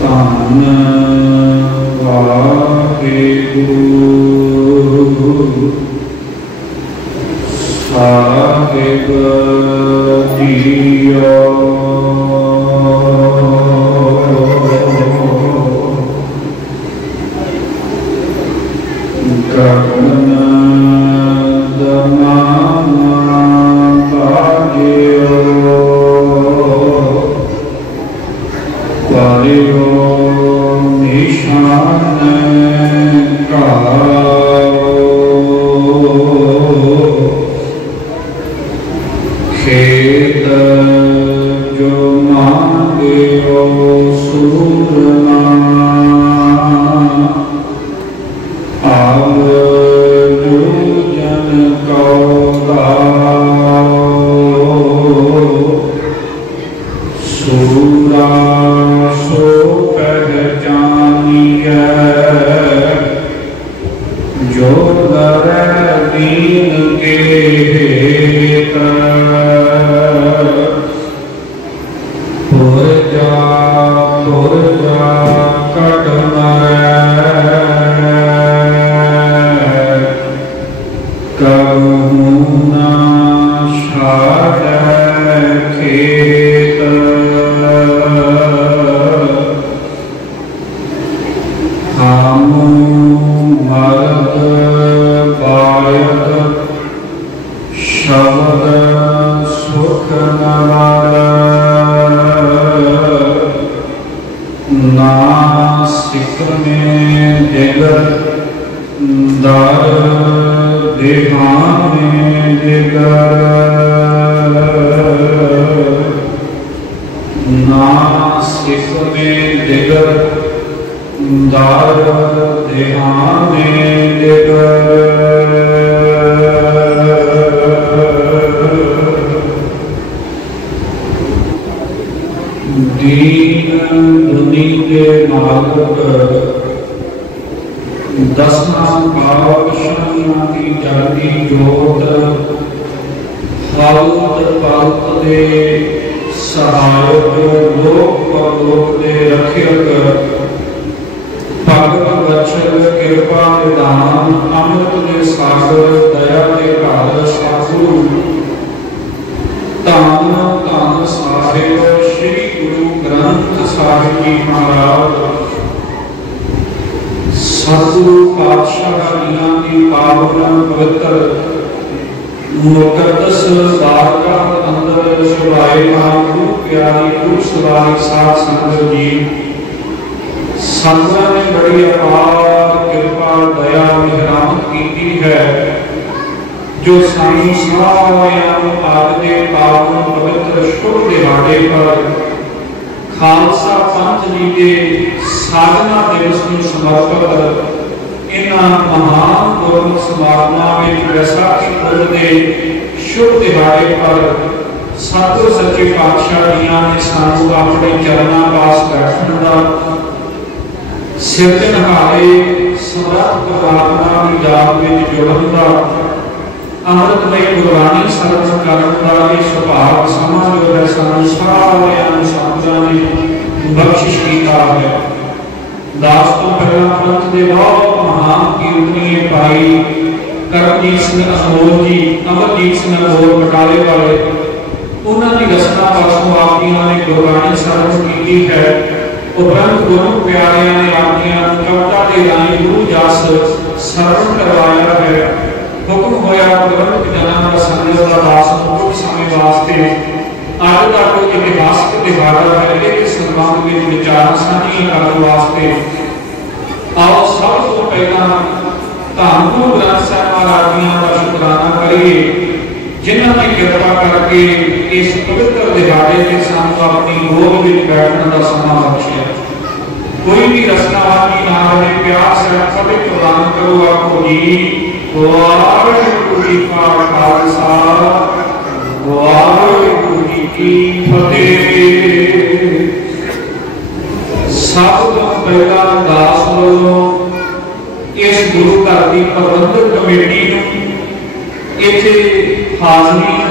ਧੰਨ ਵਾਹਿਗੁਰੂ ਸਾਹਿਬ ਜੀਓ। ਗਗਨ ਦਮਾਨਾ ਪਾਜਿਓ ਵਾਰਿਓ ਨਿਸ਼ਾਨ खेत जो मांगो सूरमा आव जो जन को सूरा सो पहचानिए जो दर दीन के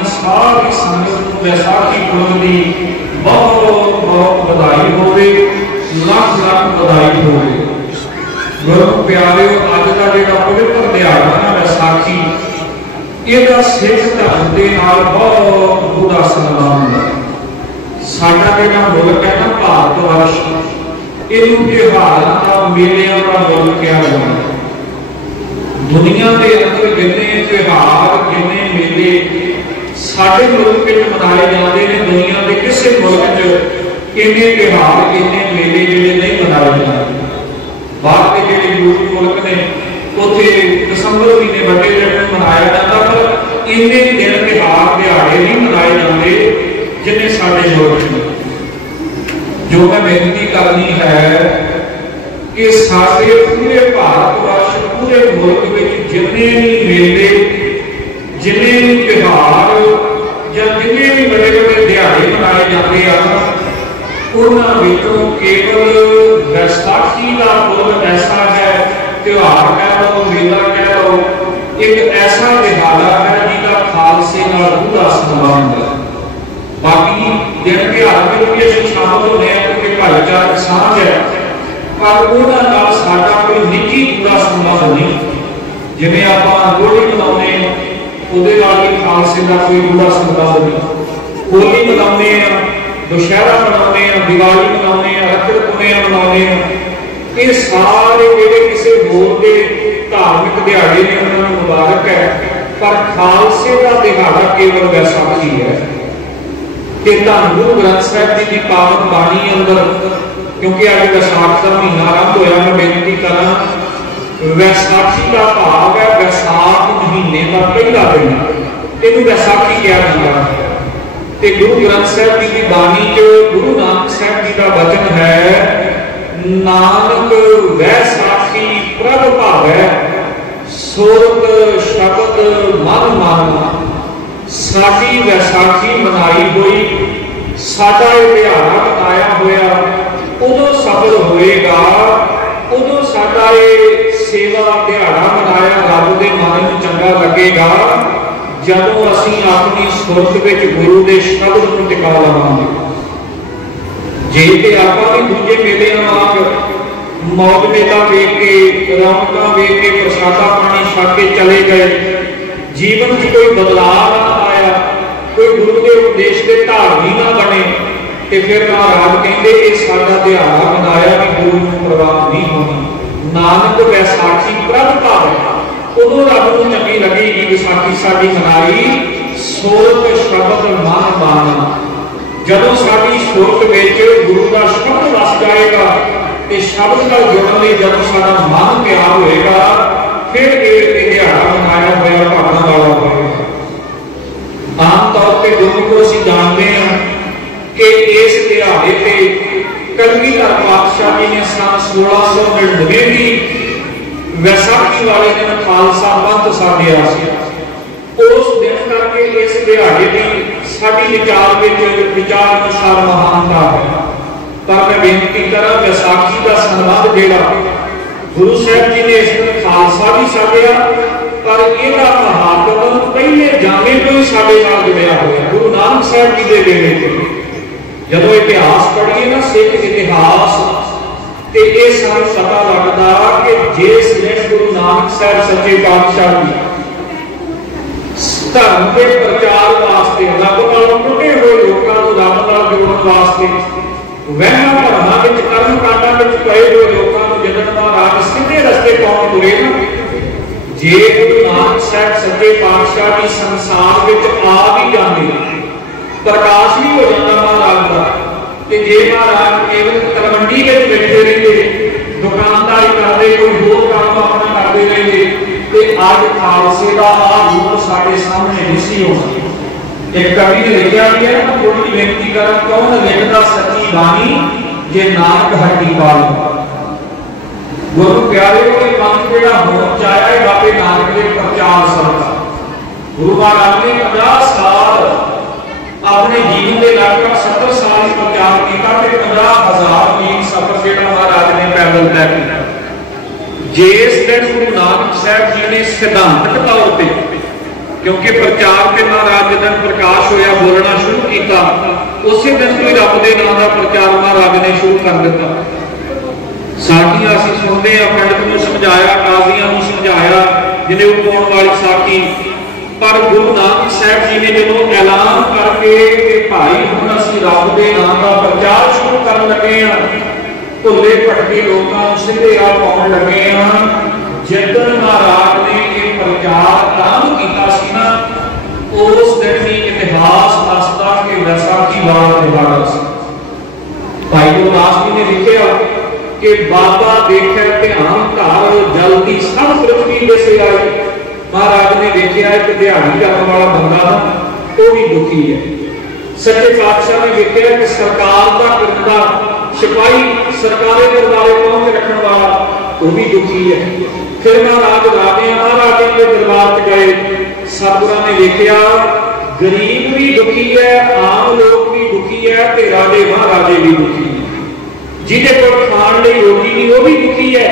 सारी संगत को बैसाखी पर्व की बहुत बहुत बधाई होवे। लख प्यारे अज का जो पवित्र दिहाड़ा ना बैसाखी, इसका सिख धर्म के नाल बहुत गूढ़ा संबंध है। साडा जिहड़ा मुल्क है ना भारत वर्ष, इहनूं त्योहारां दा मेलियां दा मुल्क कहा जाता है। दुनिया के अंदर जिन्ने त्योहार जिन्ने मेले साडे मुल्क विच मनाए जाते हैं, दुनिया के किसी मुल्क च इन्ने त्योहार इन्ने मेले जिहड़े नहीं मनाए जाते। बाहर के जिहड़े यूरोप मुल्क ने उत्थे दिसंबर महीने बड़े दिन मनाया जाता, पर इन्ने दिन त्योहार दिहाड़े नहीं मनाए जाते जिन्ने साडे मुल्क में। जो मैं बेनती करनी है कि साडे पूरे भारत वर्ष पूरे मुल्क में जिन्ने भी मेले जिन्ने भी त्योहार या जिन्ने भी बड़े बड़े दिहाड़े मनाए जाते हैं, उन्हां विचों केवल बैसाखी का पर्व ऐसा है, त्योहार कह लो मेला कह लो, एक ऐसा दिहाड़ा है जिसका खालसे नाल गूढ़ा संबंध है। बाकी दिन त्योहार में भी असीं शामिल होने क्योंकि भाईचारक साझ है, पर उन्हां नाल साडा कोई निजी गूढ़ा संबंध नहीं। जिवें आपां लोहड़ी मनाउने उहदे नाल भी खालसे का कोई गूढ़ा संबंध नहीं। होली मनाउने आ, दुशहरा मनाउने आ, दिवाली मनाउने आ, रखड़ पुन्नेआ मनाउने आ, ये सारे जिहड़े किसी होर दे धार्मिक दिहाड़े ने उन्हां नूं मुबारक है, पर खालसे का दिहाड़ा केवल बैसाखी है। कि धन गुरु ग्रंथ साहिब जी की पावन बाणी अंदर, क्योंकि अज वैसाख का महीना आरंभ होया, मैं बेनती करा वैसाखी का भाव है वैसाख महीने का पहला दिन, इहनूं वैसाखी कहा जाता है। ते गुरु ग्रंथ साहिब जी की बाणी च गुरु नानक साहिब जी का वचन है, नानक वैसाखी प्रभ भावै, सुरत शब्द मन माना। साडी वैसाखी मनाई हुई, साडा दिहाड़ा मनाया होया, उदों सफल होएगा, उदों साडा सेवा दिहाड़ा मनाया रब दे मन नूं चंगा लगेगा, जदों असीं अपनी सुरत विच गुरु दे शब्द नूं टिका लवांगे। जे ते आपां भी दूजे मेलियां वांग मौज मेला वेख के रौनकां वेख के प्रसादा पानी छक के चले गए, जीवन में कोई बदलाव ना आया, कोई गुरु के उपदेश के धारनी ना बने, तो फिर महाराज कहते ये साडा दिहाड़ा मनाया भी गुरु नूं परवाह नहीं होनी। नानक वैसाखी प्रभ भावै, उदों रब नूं चंगी लगेगी विसाखी साडी मनाई, सुरत शब्द मन माना। जदों साडी सुरत विच गुरु का शब्द वस जाएगा, ते शब्द नाल जुड़न लई जदों साडा मन तैयार होएगा, फिर ये दिहाड़ा मनाया होया भागण वाला होएगा। आम तौर पर गुरमुखों असीं जानते हैं कि इस दिहाड़े ते कलगीधर पातशाह जी ने सन 1699 की वैसाखी वाले दिन खालसा पंथ साधिया सी। उस दिन करके इस दिहाड़े की साडी विचार अनुसार महानता है। पर मैं बेनती करा वैसाखी का संबंध जिहड़ा गुरु साहब जी ने इस दिन खालसा भी साधिया, पर इहदा महात्म पहले जाने तो ही साडे नाल जुड़िया होया। गुरु नानक साहब जी के वेले ते जदों इतिहास पढ़िए ना सिख इतिहास, ते ये सानू पता लगदा कि जिस दिन गुरु नानक साहब सच्चे पातशाह जी धर्म के प्रचार वास्ते रब नाल टुटे हुए लोगों को रब नाल जोड़न वास्ते, वहमां भरमां विच कर्म कांडां विच पए हुए लोगों को जदों महाराज सीधे रस्ते पाउण तुरे ना, जे गुरु नानक साहब सच्चे पातशाह जी संसार विच आ भी जांदे, प्रकाश भी हो जाता महाराज का, कि जे महाराज केवल तलवंडी में बैठे रहते, दुकानदारी करते, कोई होर काम अपना करते रहते, तो अज खालसे का रूप साडे सामने नहीं सी होना। एक कवि ने लिखा भी है ना, थोड़ी बेनती कर कौन लिखदा सच्ची बानी जे नानक हड्डी पाल। गुरु प्यारे कोई पंथ जिहड़ा होण चाया है बाबे नानक के प्रचार सरदा। गुरु महाराज ने 50 साल अपने जीवन के लगभग 70 साल प्रचार किया, 50,000 मील सफर जिहड़ा महाराज ने पैदल तय किया। जिस दिन गुरु नानक साहब जी ने सिद्धांतक तौर पर, क्योंकि प्रचार पे महाराज जिस दिन प्रकाश होया बोलना शुरू किया, उस दिन कोई रब के नाम का प्रचार महाराज ने शुरू कर दिता। साखियां असीं सुनते हैं, पंडित नूं समझाया, काज़ियां नूं समझाया जिन्हें वो पाउण वाली साखी, पर गुरु नानक साहब जी ने जो ऐलान करके भाई हुण असीं रब दे नाम का प्रचार शुरू करन लगे हैं, भुले भटके लोगों को सीधे आ पाउण लगे हैं। जिदन महाराज ने ये प्रचार आरंभ किया सी ना, उस दिन ही इतिहास दसदा कि वैसाखी वाला दिहाड़ा सी। भाई गुरदास जी ने लिखिया कि बाबा देखे ध्यान धार जल्दी सब पृथ्वी दे सिर आई। महाराज ने देखा एक दिहाड़ी जाने वाला बंदा वो भी दुखी है। सच्चे पातशाह ने देखा कि सरकार का करता सिपाही सरकारी दरबारे पहुंच रखने वाला वो भी दुखी है। फिर महाराज महाराजे के दरबार च गए, सतगुरां ने देखा गरीब भी दुखी है, आम लोग भी दुखी है, ते राजे महाराजे भी दुखी है। जिहदे कोल खाण लई रोटी नहीं वो भी दुखी है,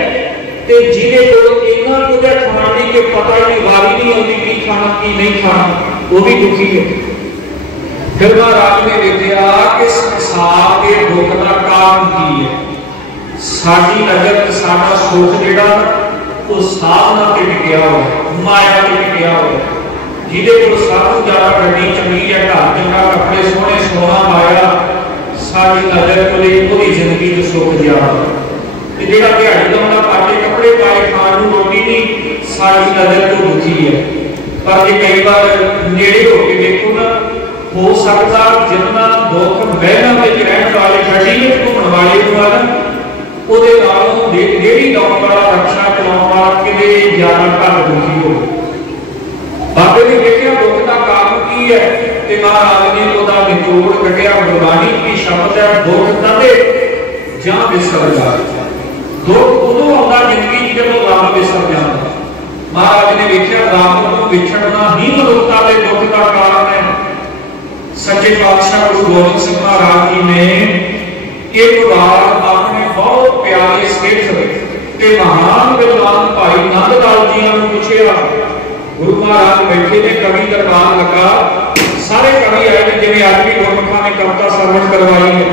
ते जिहदे कोल इन्ना कुछ खाण लई कि पता ही नहीं, वारी नहीं आउंदी की खाना की नहीं खाना, वो भी दुखी है। फिर महाराज ने देखा कि संसार के दुख का कारण की है। साडी नजर साडा सोच जिहड़ा वो साधना ते टिकिया होया, माया ते टिकिया होया। जिहदे कोल सब तो ज्यादा गड्डी चंगी है, घर चंगा, कपड़े सोहणे, सोना पाया, साडी नजर कोले पूरी जिंदगी च सुख ज्यादा। ते जिहड़ा दिहाड़ी लाउंदा पाटे कपड़े पाए, खाण नूं रोटी नहीं, साडी नजर तो दुखी है। पर जे कई बार नेड़े होके देखो ना, हो सकता जितना दुख महलों में रहने वाले, गड्डी में घूमने वाले नूं ਉਹਦੇ ਨਾਲੋਂ ਡੇਰੀ ਲਾਉਣ ਵਾਲਾ, ਰਕਸ਼ਾ ਚਲਾਉਣ ਵਾਲਾ ਕਿਤੇ ਜ਼ਿਆਦਾ ਘਰ ਦੁਖੀ ਹੋ। ਬਾਬੇ ਨੇ ਦੇਖਿਆ ਦੁੱਖ ਦਾ ਕਾਰਨ ਕੀ ਹੈ, ਤੇ ਮਹਾਰਾਜ ਨੇ ਉਹਦਾ ਨਿਚੋੜ ਕੱਢਿਆ। ਗੁਰਬਾਣੀ ਦੀ ਸ਼ਬਦ ਹੈ, ਦੁੱਖ ਤਦੇ ਜਾਂ ਵਿਸਰ ਜਾਏ। ਦੁੱਖ ਉਦੋਂ ਆਉਂਦਾ ਜ਼ਿੰਦਗੀ ਜਦੋਂ ਰੱਬ ਵਿਸਰ ਜਾਂਦਾ। ਮਹਾਰਾਜ ਨੇ ਵੇਖਿਆ ਰੱਬ ਤੋਂ ਵਿਛੜਨਾ ਹੀ ਮਨੁੱਖਤਾ ਦੇ ਦੁੱਖ ਦਾ ਕਾਰਨ ਹੈ। ਸੱਚੇ ਪਾਤਸ਼ਾਹ ਗੁਰੂ ਗੋਬਿੰਦ ਸਿੰਘ ਮਹਾਰਾਜ ਜੀ ਨੇ एक बार अपने बहुत प्यारे सिख ते महान विद्वान भाई नंद लाल जी ने पूछा। गुरु महाराज बैठे ने, कवि दरबार लगा, सारे कवि आए ने, जिवें अज भी गुरमुखा ने कविता सरवण करवाई है।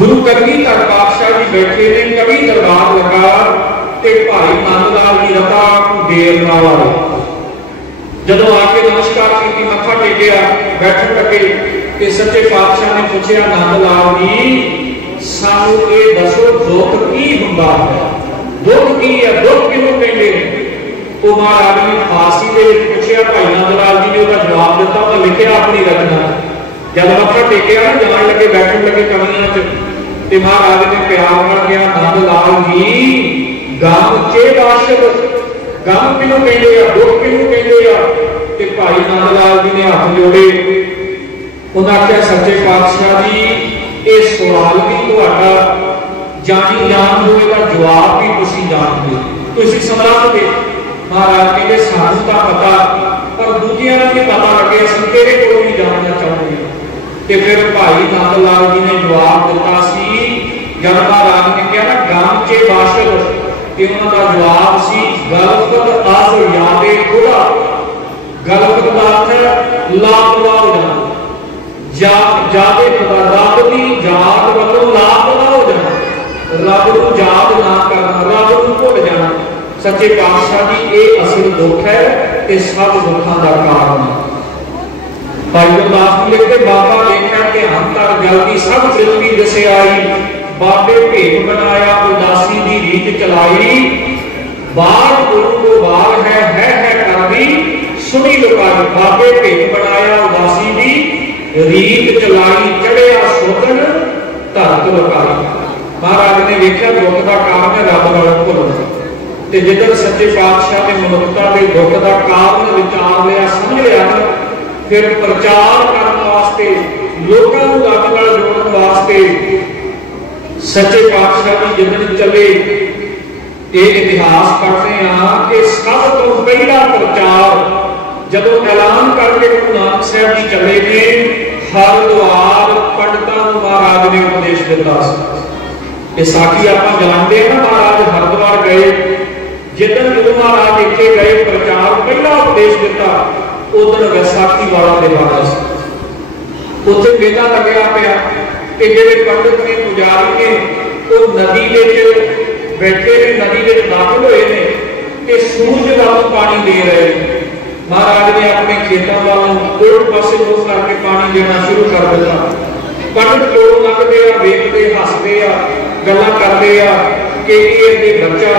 गुरु कलगीधर पातशाह जी बैठे ने, कवि दरबार लगा, ते भाई नंद लाल जी रता देर नाल आए। जदों आके नमस्कार की, मत्था टेकिया, बैठन लगे कि सच्चे पातशाह ने पूछा, नंद लाल जी सानू ये दसो दुख की हुंदा है, दुख की है, दुख किहनूं कहंदे ने? वो महाराज ने फारसी दे विच पूछा। भाई नंद लाल जी ने उसका जवाब दिता, तो लिखिया अपनी रचना। जब मत्था टेकिया ना, जान लगे, बैठन लगे कवियां च, ते महाराज ने प्यार नाल कहा, नंद लाल जी गम चे वाशक, गम किहनूं कहंदे आ, दुख किहनूं कहंदे आ? ते भाई नंद लाल जी ने हाथ जोड़े, उन्होंने आख्या, सच्चे पातशाह जी ये सवाल भी तुहाडा जानी जान होएगा, जवाब भी तुसीं जानदे, तुसीं समझाओगे। महाराज कहते सानूं तां पता, पर दूजियां नूं भी पता लगे, असीं तेरे कोलों भी जानना चाहुंदे हां। ते फिर भाई नंद लाल जी ने जवाब दिता सी। जब महाराज ने कहा ना गम चे वाशक, ते उन्हां दा जवाब सी गलफत अज यादे खुदा। गलफत दा अर्थ लापरवाह हो जाना, जादे खुदा, रब की याद वालों लापरवाह हो जाना, रब को याद ना करना, रब को भुल जाना। सच्चे पातशाह जी ये असल दुख है, ये सब दुखों का कारण है। भाई गुरदास जी लिखते, बाबा देखा ध्यान धर जल्दी सब पृथ्वी दसे आई, बाबे भेद बनाया उदासी की रीत चलाई, बाल गुरु को बाल है करदी सुनी लुकाई, बाबे भेद बनाया उदासी की रीत चलाई, चढ़िया सोधन धरत लुकाई। महाराज ने देखा दुख का कारण है रब वाल भुलना, ते जिधर सच्चे पातशाह ने मनुष्यता के दुख का कारण विचार लिया, समझ लिया, फिर प्रचार करने वास्ते, लोगों को रब नाल जोड़न वास्ते सच्चे पातशाह जी जिदन चले। ये इतिहास पढ़ते हैं कि सब तो पहला प्रचार जदों ऐलान करके गुरु नानक साहब जी चले ने, हरिद्वार पंडितां नूं महाराज ने उपदेश दिता। ये साखी आपां जानते हैं ना, महाराज हरिद्वार गए, जिदन गुरु महाराज इत्थे गए, प्रचार पहला उपदेश दिता, उदन वैसाखी वाला दिहाड़ा सी। उत्थे मेला लग्या पिया कि जिहड़े पंडित ने, पुजारी ने, वो नदी बैठे ने, नदी दाखिल हुए ने कि सूरज वालों पानी दे रहे हैं। महाराज ने अपने खेतों वालों उलट पासे मुख करके पानी देना शुरू कर दिता। पंडित लोग लगते आ, वेखते हसते आ, गल्लां करते आ कि ये बच्चा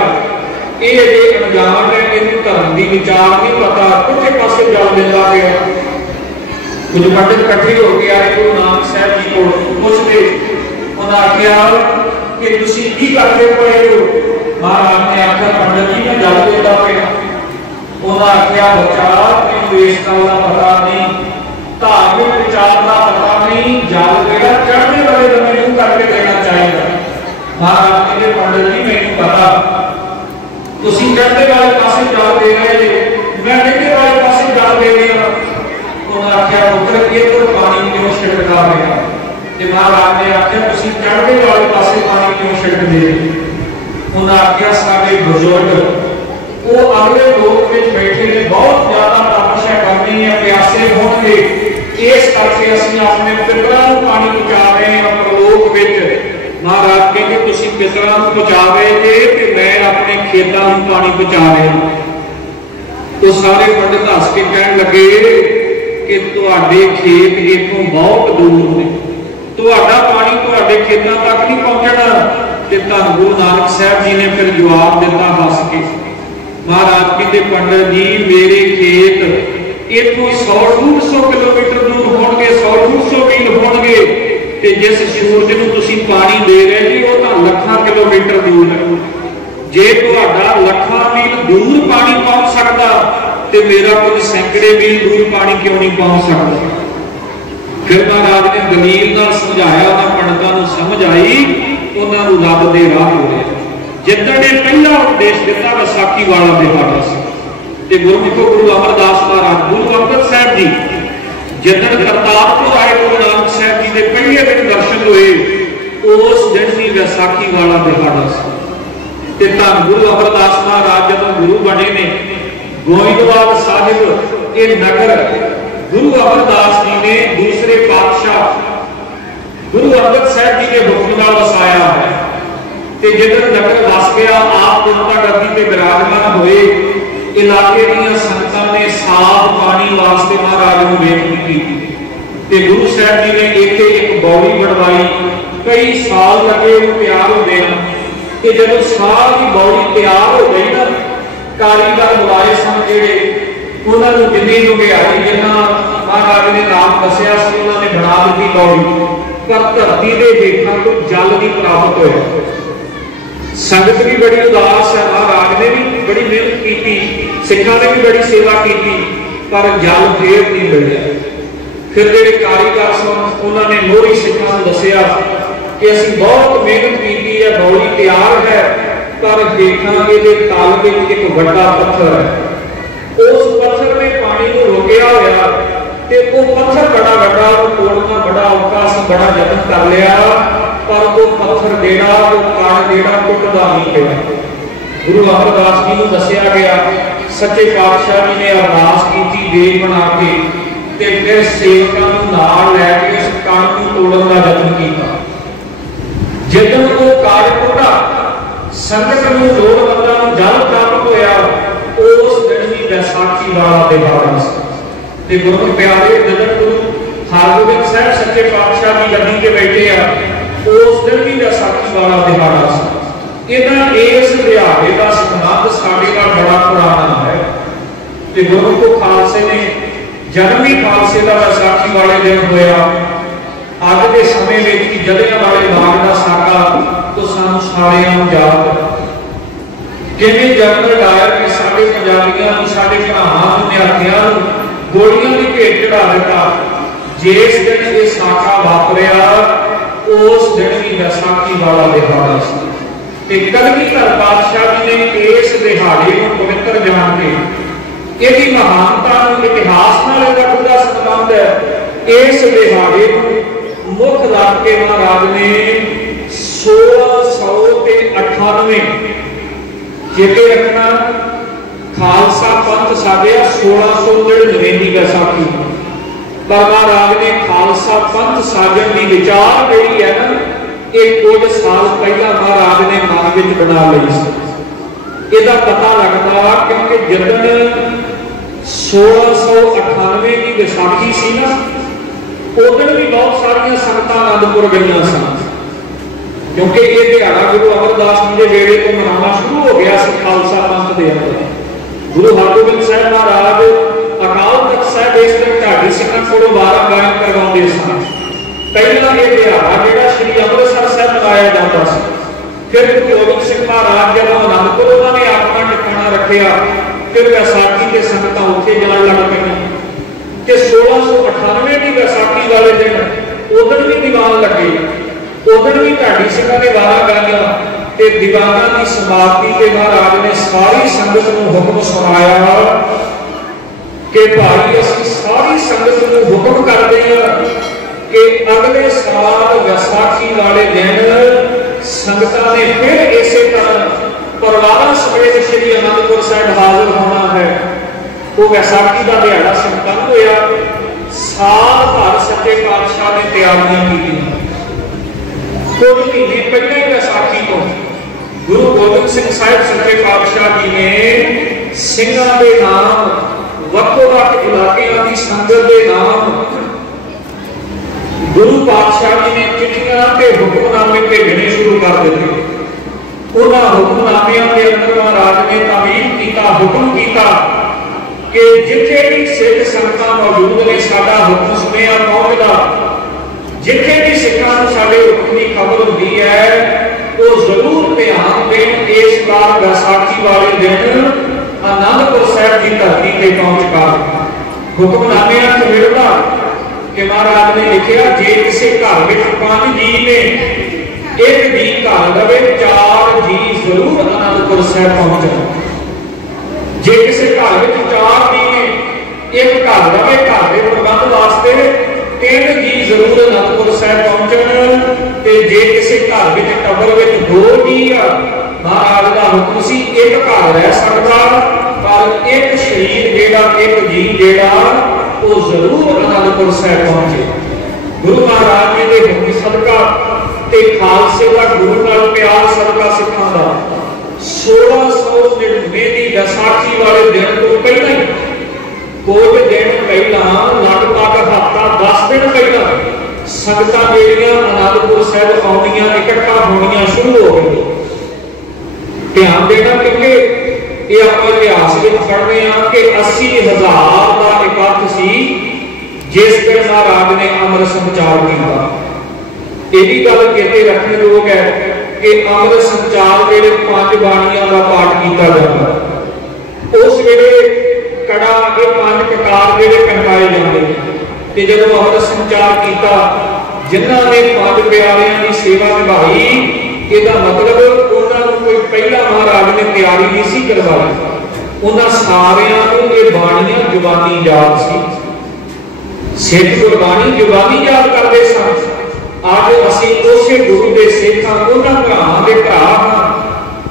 ये अजे अनजान है, इन्हें धर्म की विचार नहीं पता, पुठे पासे जल देता गया। कुछ पंडित इकट्ठे हो के आए गुरु नानक साहब जी को, पुछते उन्हें आख्या कि तुसीं की करते पए हो? महाराज ने आख्या पंडित जी मैं जल देता पिया। उन्हें आख्या बच्चा तेनों इस गल का पता नहीं, धार्मिक विचार का पता नहीं, जल जेड़ा चढ़ने वाले बंदे नूं करके देना चाहिए। महाराज कहते पंडित जी मैनूं पता, तुसीं चढ़ने वाले पासे जल दे रहे हो, मैं नीचे वाले पासे जल दे रहा। उन्हें आख्या पुत्र इधर पानी क्यों छिड़कदा पिया? महाराज ने आख्या तुसीं चढ़ने वाले पासे पानी क्यों छिड़कदे? उन्हें आख्या साडे बुजुर्ग वो अगले लोक में बैठे ने, बहुत ज्यादा तपस्या करनी है, प्यासे होंगे, इस करके असीं अपने पितरां नूं पानी पहुंचा रहे हैं परलोक विच। महाराज कहते तुसीं पितरां नूं पहुंचा रहे थे ते मैं अपने खेतां नूं पानी पहुंचा रहा। तो सारे पंडित हस के कहण लगे कि तुहाडे खेत इथों बहुत दूर ने, तुहाडा पानी तुहाडे खेतां तक नहीं पहुंचना। ते धन गुरु नानक साहब जी ने फिर जवाब दिता हस के। महाराज कहते पंडित जी मेरे खेत इतों 100-150 किलोमीटर दूर होंगे, 100-150 मील होंगे, ते जिस सूरज नूं तुसीं पानी दे रहे जी वो तां लाखां किलोमीटर दूर है। जे तुहाडा लाखां मील दूर पानी पहुंच सकता ते मेरा कुछ सैकड़े मील दूर पानी क्यों नहीं पहुंच सकता? फिर महाराज ने दलील नाल समझाया, उन्हां पंडितां नूं समझ आई, उन्हां नूं रब दे राह हो रहे। जिद्दण ने पहला उपदेश दिता विसाखी वाला दिहाड़ा सी, गुरमुखो गुरु अमरदास महाराज गुरु अंगद साहब जी जिद्दण करतारपुर आए, गुरु नानक साहब जी के पहले दिन दर्शन हुए, उस दिन भी विसाखी वाला दिहाड़ा सी। धन गुरु अमरदास महाराज जब गुरु बने ने, गोइंदवाल साहिब ये नगर गुरु अमरदास जी ने दूसरे पातशाह गुरु अंगद साहब जी के हुक्म नाल वसाया है। जिधर नगर वस गया, आप जनता गद्दी ते विराजमान हुए, इलाके दीयां संगतां ने साफ पानी वास्ते महाराज नूं बेनती की। गुरु साहब जी ने इत्थे एक बौली बनवाई, कई साल लगे तैयार होंदे हैं। कि जब सारी बौली तैयार हो गई ना, कारीगर बुलाए सन जिहड़े, उन्हां नूं जिन्नी डुंगियाई जिन्ना महाराज ने नाम दस्सिया सी उन्हां ने बना दित्ती बौली, पर धरती दे हेठां तो जल नहीं प्राप्त होया। संगत भी बड़ी उदास है, महाराज ने भी बड़ी मेहनत की, सिखा ने भी बड़ी सेवा की, पर जल फिर नहीं मिलिया। फिर जो कारीगर सन उन्होंने मोहरी सिखा को दसिया कि असीं बहुत मेहनत की है, बौली तैयार है, पर हेठां इहदे तल विच एक वड्डा पत्थर है, उस पत्थर ने पानी को रोकिया होया, ते वो पत्थर बड़ा वड्डा तोड़ना बड़ा औखा सी, बड़ा यतन कर लिया, पर वो पत्थर देना वो कण देना टुटदा नहीं पिया। गुरु अमरदास जी को दसिया गया, सच्चे पातशाह जी ने अरदास की देग बना के, ते फिर सेवकां नूं नाल लैके उस कण नूं तोड़न दा यतन कीता। जिदन वो कार्य टुटा, संगत नूं लोड़ बंदा नूं जल प्राप्त होया, उस दिन भी बैसाखी वाला दिहाड़ा सी। गुरु प्यारे जिदन गुरु हरगोबिंद साहब सच्चे पातशाह की गद्दी ते बैठे आ, उस दिन भी बैसाखी वाला दिहाड़ा सी। इस दिहाड़े का संबंध साडे नाल बड़ा पुराना है। गुरु को खालसे ने जन्म ही खालसे का बैसाखी वाले दिन होया। अज के समय में जलियांवाले बाग का साका तो सानू सारियां नूं याद, किवें जनरल डायर ने साडे पंजाबियां नूं, साडे भरावां नूं, निहत्थियां नूं गोलियां की भेट चढ़ा दिता। जिस दिन ये साका वापरिया, उस दिन भी बैसाखी वाला दिहाड़ा सी। कलगीधर पातशाह जी ने इस दिहाड़े को पवित्र जान के, इसकी महानता इतिहास नाल इसका पूरा संबंध है। इस दिहाड़े को मुख रख के महाराज ने 1698 चेते रखना, खालसा पंथ साढ़े 1699 की बैसाखी, पर महाराज ने खालसा पंथ साजन की विचार जी है ना, ये कुछ साल पहला महाराज ने मन में बना ली सी। इसका पता लगता क्योंकि जिदन 1698 की विसाखी सी ना, उदन भी बहुत सारिया संगत आनंदपुर गई सन, क्योंकि ये दिहाड़ा गुरु अमरदास जी के वेले तो मनाना शुरू हो गया सी खालसा पंथ के अंदर। गुरु हरगोबिंद साहब महाराज अकाल तख्त साहब इस दिन ढाडी सिखां को 12 गायन करवाते सन। पहला ये दिहाड़ा जिहड़ा श्री अमृतसर साहब मनाया जाता सी, फिर गुरु गोबिंद सिंह महाराज जब आनंदपुर उन्होंने अपना ठिकाना रखिया, फिर वैसाखी के संगतां उत्थे जाण लग पईआं ते 1698 की वैसाखी वाले दिन उदन भी दीवान लगे, उदन भी ढाडी सिखां ने 12 गाइयां ते दीवाना की समाप्ति के महाराज ने सारी संगत को हुक्म सुनाया कि भाई असीं सारी संगत को हुक्म करते हैं कि अगले साल वैसाखी वाले दिन संगतां ने फिर इसे तरह परिवार समेत श्री आनंदपुर साहब हाजिर होना है। वो वैसाखी का दिहाड़ा संपन्न होया, साल भर सच्चे पातशाह ने तैयारियां की। कुछ महीने पहले ही वैसाखी को गुरु गोबिंद सिंह साहब सच्चे पातशाह जी ने सिंघां दे नाम वक्-वक् इलाकिਆਂ की संगत के नाम गुरु पातशाह जी ने चिट्ठियां ते हुक्मनामे भेजने शुरू कर दिते। उन्हां हुक्मनामिਆਂ के अंदर महाराज ने तामील किया, हुक्म किया कि जिथे भी सिख संगतां मौजूद ने साडा हुक्म सुनिया पहुंचदा, जिथे भी सिखां नूं साडे हुक्म की खबर हुंदी है वो जरूर ध्यान देण इस बार वैसाखी वाले दिन आनंदपुर साहब की धरती पे पहुंच कर। हुक्मनामिਆਂ च मिलदा कि महाराज ने लिखा जे किसी घर में 5 जी ने, एक जी घर रवे, 4 जी जरूर आनंदपुर साहब पहुंचना। जे किसी घर में 4 जी ने, एक घर रवे, घर के प्रबंध वास्ते 3 जी जरूर आनंदपुर साहब पहुंचन। ते जे किसी घर में टब्बर में 2 जी आ, महाराज का हुक्म सी एक घर रह सकता, पर एक शरीर जेड़ा, एक जी जेड़ा वो जरूर आनंदपुर साहब पहुंचे। गुरु महाराज जी के हुक्म सदका ते खालसे का गुरु नाल प्यार सदका सिखां दा 1699 की वैसाखी वाले दिन तो पहले ही, कुछ दिन पहला, लगभग हफ्ता 10 दिन पहला संगतां जेड़ियां आनंदपुर साहब आउंदियां इकट्ठा होणियां शुरू हो गई। ध्यान देना क्योंकि ये आप इतिहास में पढ़ते हैं कि 80,000 का इकट्ठ सी जिस दिन महाराज ने अमृत संचार किया। ये भी गल कहते रखने योग है कि अमृत संचार वेले 5 बाणियां का पाठ किया जाता। उस वेले कड़ा के 5 प्रकार वेले कहवाए जाते हैं। जब अमृत संचार किया, जिन्हों ने 5 प्यारियां की सेवा निभाई, इसका मतलब उन्होंने कोई पहला महाराज ने तैयारी नहीं सी करवाई। उन्होंने सारियां को ये बाणियां जुबानी याद सी, सिख गुरबाणी जुबानी याद करते सन। अज असीं उसे गुरु के सिख हाँ, उन्होंने भरावां दे भरा हाँ।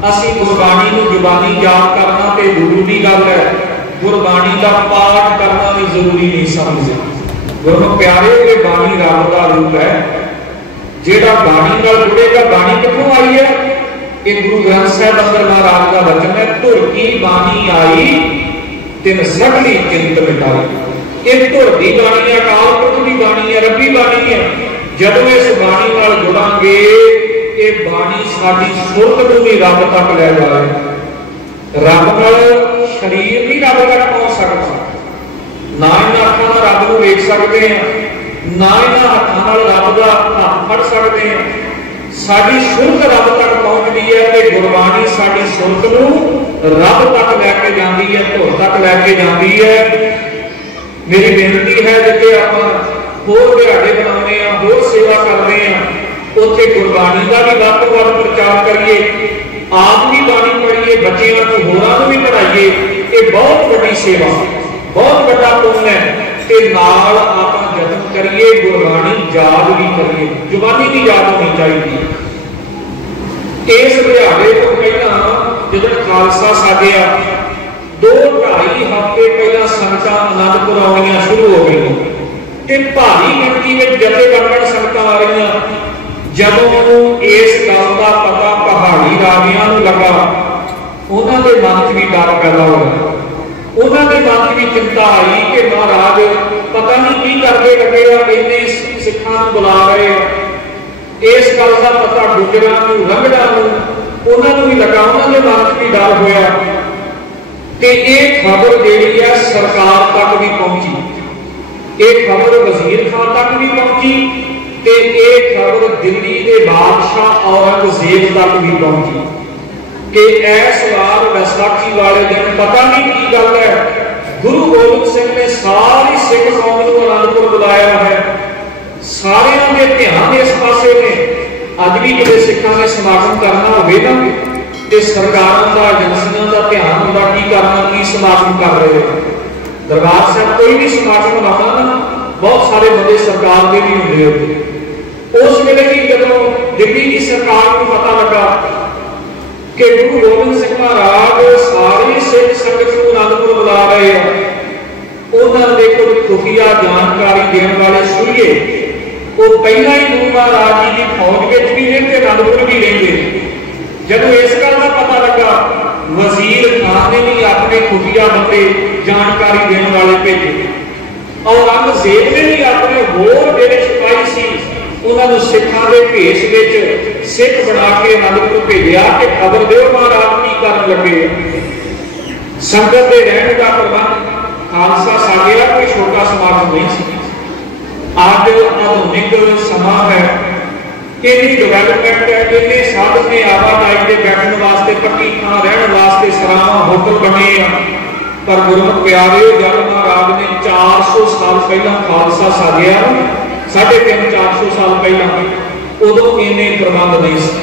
असीं गुरबाणी नूं जुबानी याद करना तो जरूरी गल है, गुरबाणी का पाठ करना भी जरूरी नहीं समझे। गुरु प्यारे के बाणी रब का रूप है, जेड़ा बाणी नाल जुड़ेगा। बाणी कित्थों आई है? ये गुरु ग्रंथ साहिब अंदर महाराज का वचन है, धुर की बाणी आई तिन सगली चिंत मिटाई। एक धुर की बाणी है, अकाल पुरख की बाणी है, रब्बी बाणी है। जदों इस बाणी नाल जुड़ांगे, ये बाणी साडी सुरत नूं भी रब तक ले जाए। रब नाल शरीर भी रब तक पहुंच सकता, ना इन्हां अखां नाल रब नूं वेख सकते हैं, ना इन्हां हत्थां नाल रब दा हत्थ फड़ सकते हैं। साडी सुरत रब तक पहुंचती है ते गुरबाणी साडी सुरत नूं रब तक लैके जाती है, धुर तक लैके जाती है। मेरी बेनती है जिथे आपां होर दिहाड़े बनाउने आ, होर सेवा करते हैं, उत्थे गुरबाणी का भी वध तो वध प्रचार करिए, आप भी बाणी पढ़िए, बच्चों को होरां नूं भी पढ़ाइए। ये बहुत बड़ी सेवा, बहुत बड़ा पुण्य है। ते नाल आपां यतन करिए गुरबाणी याद भी करिए, जुबानी भी याद होनी चाहिए। इस दिहाड़े तो पहला जो खालसा साजे आ 2-2.5 हफ्ते पहला संगतां आनंदपुर आउणियां शुरू हो गई ते भारी गिनती में जथेबंदन संगतां आ रही, जदों इस गल का पता पहाड़ी राजियां नूं लगा, उन्होंने मन च भी डर पैदा होया, उन्होंने मन च भी चिंता आई कि महाराज पता नहीं की करके लगे इन्ने सिखां नूं बुला रहे हैं। इस गल का पता गुजरां नूं रंगड़ां नूं उन्होंने भी लगा, उन्होंने मन च भी डर होया कि यह खबर जिहड़ी है सरकार तक भी पहुंची, ये खबर वजीर खान तक भी पहुंची, ते ये खबर दिल्ली के बादशाह औरंगजेब तक भी पहुंची कि इस बार बैसाखी वाले दिन पता नहीं की गल है, गुरु गोबिंद सिंह ने सारी सिख कौम को आनंदपुर बुलाया है, सारे के ध्यान इस पासे ने। अज भी किसी सिखा ने समागम करना होवे ना ते सरकारों का एजेंसियों का ध्यान होगा की करना, की समागम कर रहे हैं। दरबार साहब कोई भी समागम लाना ना, बहुत सारे बंदे सरकार के भी होंगे। उस वेले भी जदों दिल्ली की सरकार को पता लगा कि गुरु गोबिंद सिंह महाराज सारी सिख संगत को आनंदपुर बुला रहे हैं, उन्होंने कुछ खुफिया जानकारी देने वाले सूर्य वो पहला ही गुरु महाराज जी की फौज में भी रहते, आनंदपुर भी रहते। जब इस गल का पता लगा, वजीर खान ने भी अपने खुफिया बंदे जानकारी देने वाले भेजे, औरंगजेब ने भी अपने होर जेडे सिपाही सी उन्होंने सिखा के भेष में सिख बना के आनंदपुर भेजा कि खबर दो महाराज की कर लगे। संगत के रहने का प्रबंध खालसा साडिया कोई छोटा समागम नहीं सी। अज आधुनिक समा है, इन्नी डिवेलपमेंट है, इन्ने साधन ने आवाजाही के बैठने वास्ते, पक्की थां रहने वास्ते सरावां होटल बने, पर गुरमुख प्यारे जब महाराज ने 400 साल पहला खालसा साजिया, 350-400 साल पहला, उदों इन्ने प्रबंध नहीं सी।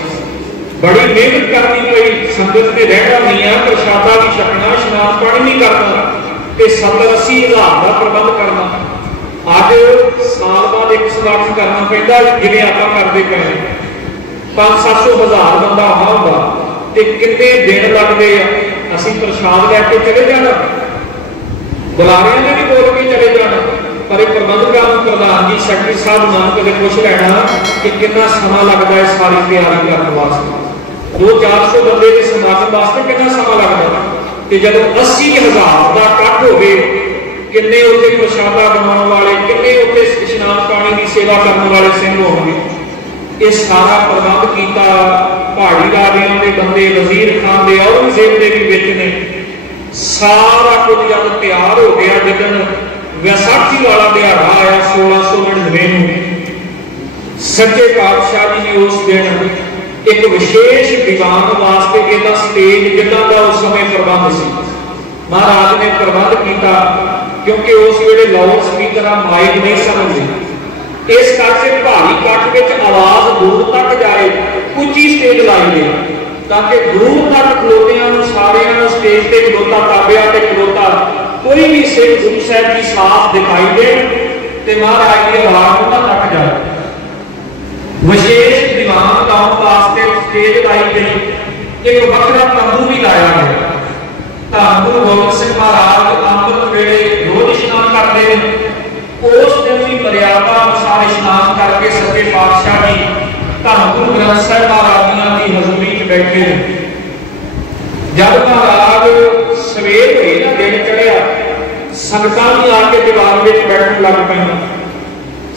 बड़ी मेहनत करनी पई, संगत ने रहना नहीं है, प्रसादा भी छकना, स्नान पानी नहीं करना, 70-80 हज़ार का प्रबंध करना। अज साल बाद एक समागम करना पैंदा, जिवें आपां करदे पए 500-700 हज़ार बंदा आना होगा, ते कितने दिन लगदे आ। असीं प्रसाद लैके चले जाना, बुलारियां ने भी बोल के चले जाना, पर एक प्रबंधकां नूं प्रधान जी सैकटरी साहब नाम कदे पुछ लैना कि कितना समा लगता है सारी तैयारी करने वास्ते। 200-400 बंदे के समागम वास्ते कितना समा लगता कि जब 80,000 का इकट्ठ होवे, किन्ने उत्ते प्रसादा बनाने वाले, किन्ने उत्ते स्नान पानी की सेवा करने वाले सिंह होंगे। ये सारा प्रबंध किया पहाड़ी राजियां के बंदे, वजीर खान के, औरंगजेब के भी विच ने। सारा कुछ जब तैयार हो गया, जिदन वैसाखी वाला दिहाड़ा आया 1699 सच्चे पातशाह जी ने उस दिन एक विशेष दीवान वास्ते एक स्टेज जिदा का उस समय प्रबंध सी, महाराज ने प्रबंध किया, क्योंकि उस वेले लाउड स्पीकर माइक नहीं समझते, इस करके भारी कट में आवाज दूर तक जाए, उच्ची स्टेज लाई गई ताकि दूर तक खलोतियां सारियां स्टेज से खलोता, ताबिया ते खलोता कोई भी सिख गुरु साहब की साफ दिखाई दे ते महाराज की आवाज उन्हां तक जाए। विशेष दीवान लाने वास्ते स्टेज लाई गई, एक वखरा तंबू भी लाया गया। धन गुरु गोबिंद सिंह महाराज अमृत वेले रोज स्नान करते हैं, उस दिन भी मर्यादा अनुसार स्नान करके सच्चे पातशाह जी धन गुरु ग्रंथ साहिब महाराज की हजूरी च बैठे। जब महाराज सवेर हुई ना, दिन चढ़िया, संगतां भी आके दीवार में बैठन लग पईआं।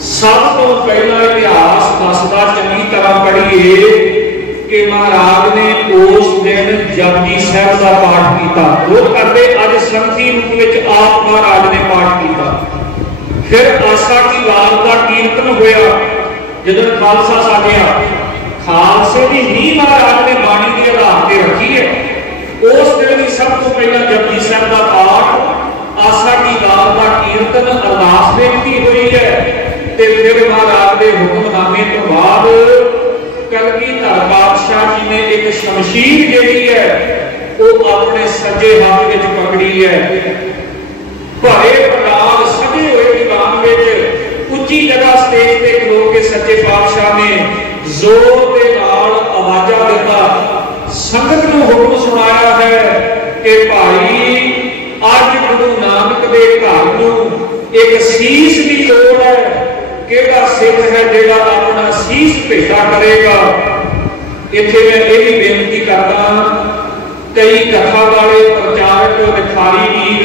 सब तो पहला इतिहास दसदा चंगी तरह पढ़िए कि महाराज ने उस दिन जपजी साहिब का पाठ किया। वो करते अज संगती रूप में आप महाराज ने पाठ किया। फिर आसा की वार का कीर्तन होया, जब खालसा साजिया, खालसे की नींह महाराज ने बाणी की आधार पर रखी है। उस दिन भी सब तो पहला जपजी साहिब का पाठ, आसा की वार का कीर्तन, अरदास बेनती हुई है, ते फिर महाराज के हुक्मनामे तो बाद कलगीधर पातशाह जी ने एक शमशीर जी है वो अपने सज्जे हाथ में पकड़ी है। भरे पंडाल सजे हुए दीवान में उच्ची जगह स्टेज पे खलो के सच्चे पातशाह ने जोर के नाल आवाजा देता संगत को हुक्म सुनाया है कि भाई अज गुरु नानक दे घर नूं एक शीश की लोड़ है ਕਿਹੜਾ ਸਿੱਖ है ਜਿਹੜਾ अपना शीश भेटा करेगा। इत्थे मैं ये भी बेनती करदा, कई कथा वाले प्रचारक विखारी वीर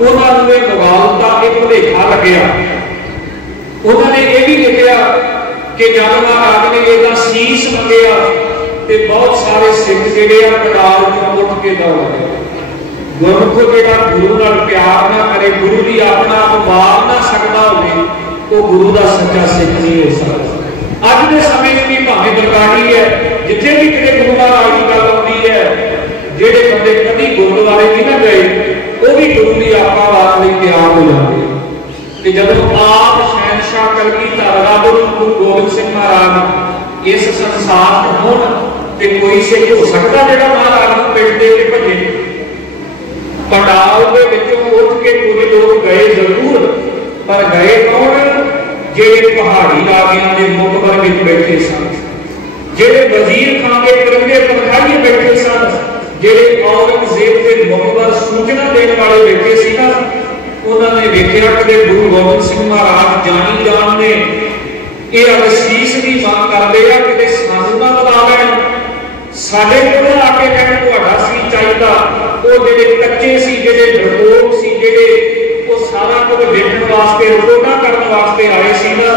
उन्होंने मुगालता एक भुलेखा लग्या। उन्होंने ये भी लिखा कि जब महाराज ने यदा शीश मंगया तो बहुत सारे सिख जिहड़े कटार चों उठ के दौड़ गए। गुरमुख जिहड़ा गुरु नाल प्यार ना करे, गुरु की अपना आप मार ना सकता होवे, वो गुरु का सच्चा सिख नहीं हो सकता। अज के समय में भी भावें बरकाठी है, जिथे भी किसी गुरु महाराज की गल आती है, जेडे बंदे कभी गुरुद्वारे नहीं ना गए वो भी गुरु की आपा वास्ते लिए तैयार हो जाते हैं। जब आप शहनशाह कलगीधर गुरु गोबिंद सिंह महाराज इस संसार हो तो कोई सिख हो सकता जो महाराज को पिट दे के भजे। पंडाल के उठ के कुछ लोग गए जरूर, पर गए कौन? जेड़े पहाड़ी रागियां के मुकबर में बैठे सन, जेड़े वजीर खां के तिरंगे पंखाई बैठे सन, जेड़े औरंगजेब के मुकबर सूचना देने वाले बैठे सी ना, उन्होंने देखा कि गुरु गोबिंद सिंह महाराज जानी जान ने ये शीश की मांग करते हैं कि सानू ना बता लैन, साडे कोल आके कहण तुहाडा सी चाहिदा। वो जेड़े कच्चे सी, जेड़े डरपोक सी, जेड़े वो सारा कुछ देखने वास्ते रोना करने वास्ते आए सी ना,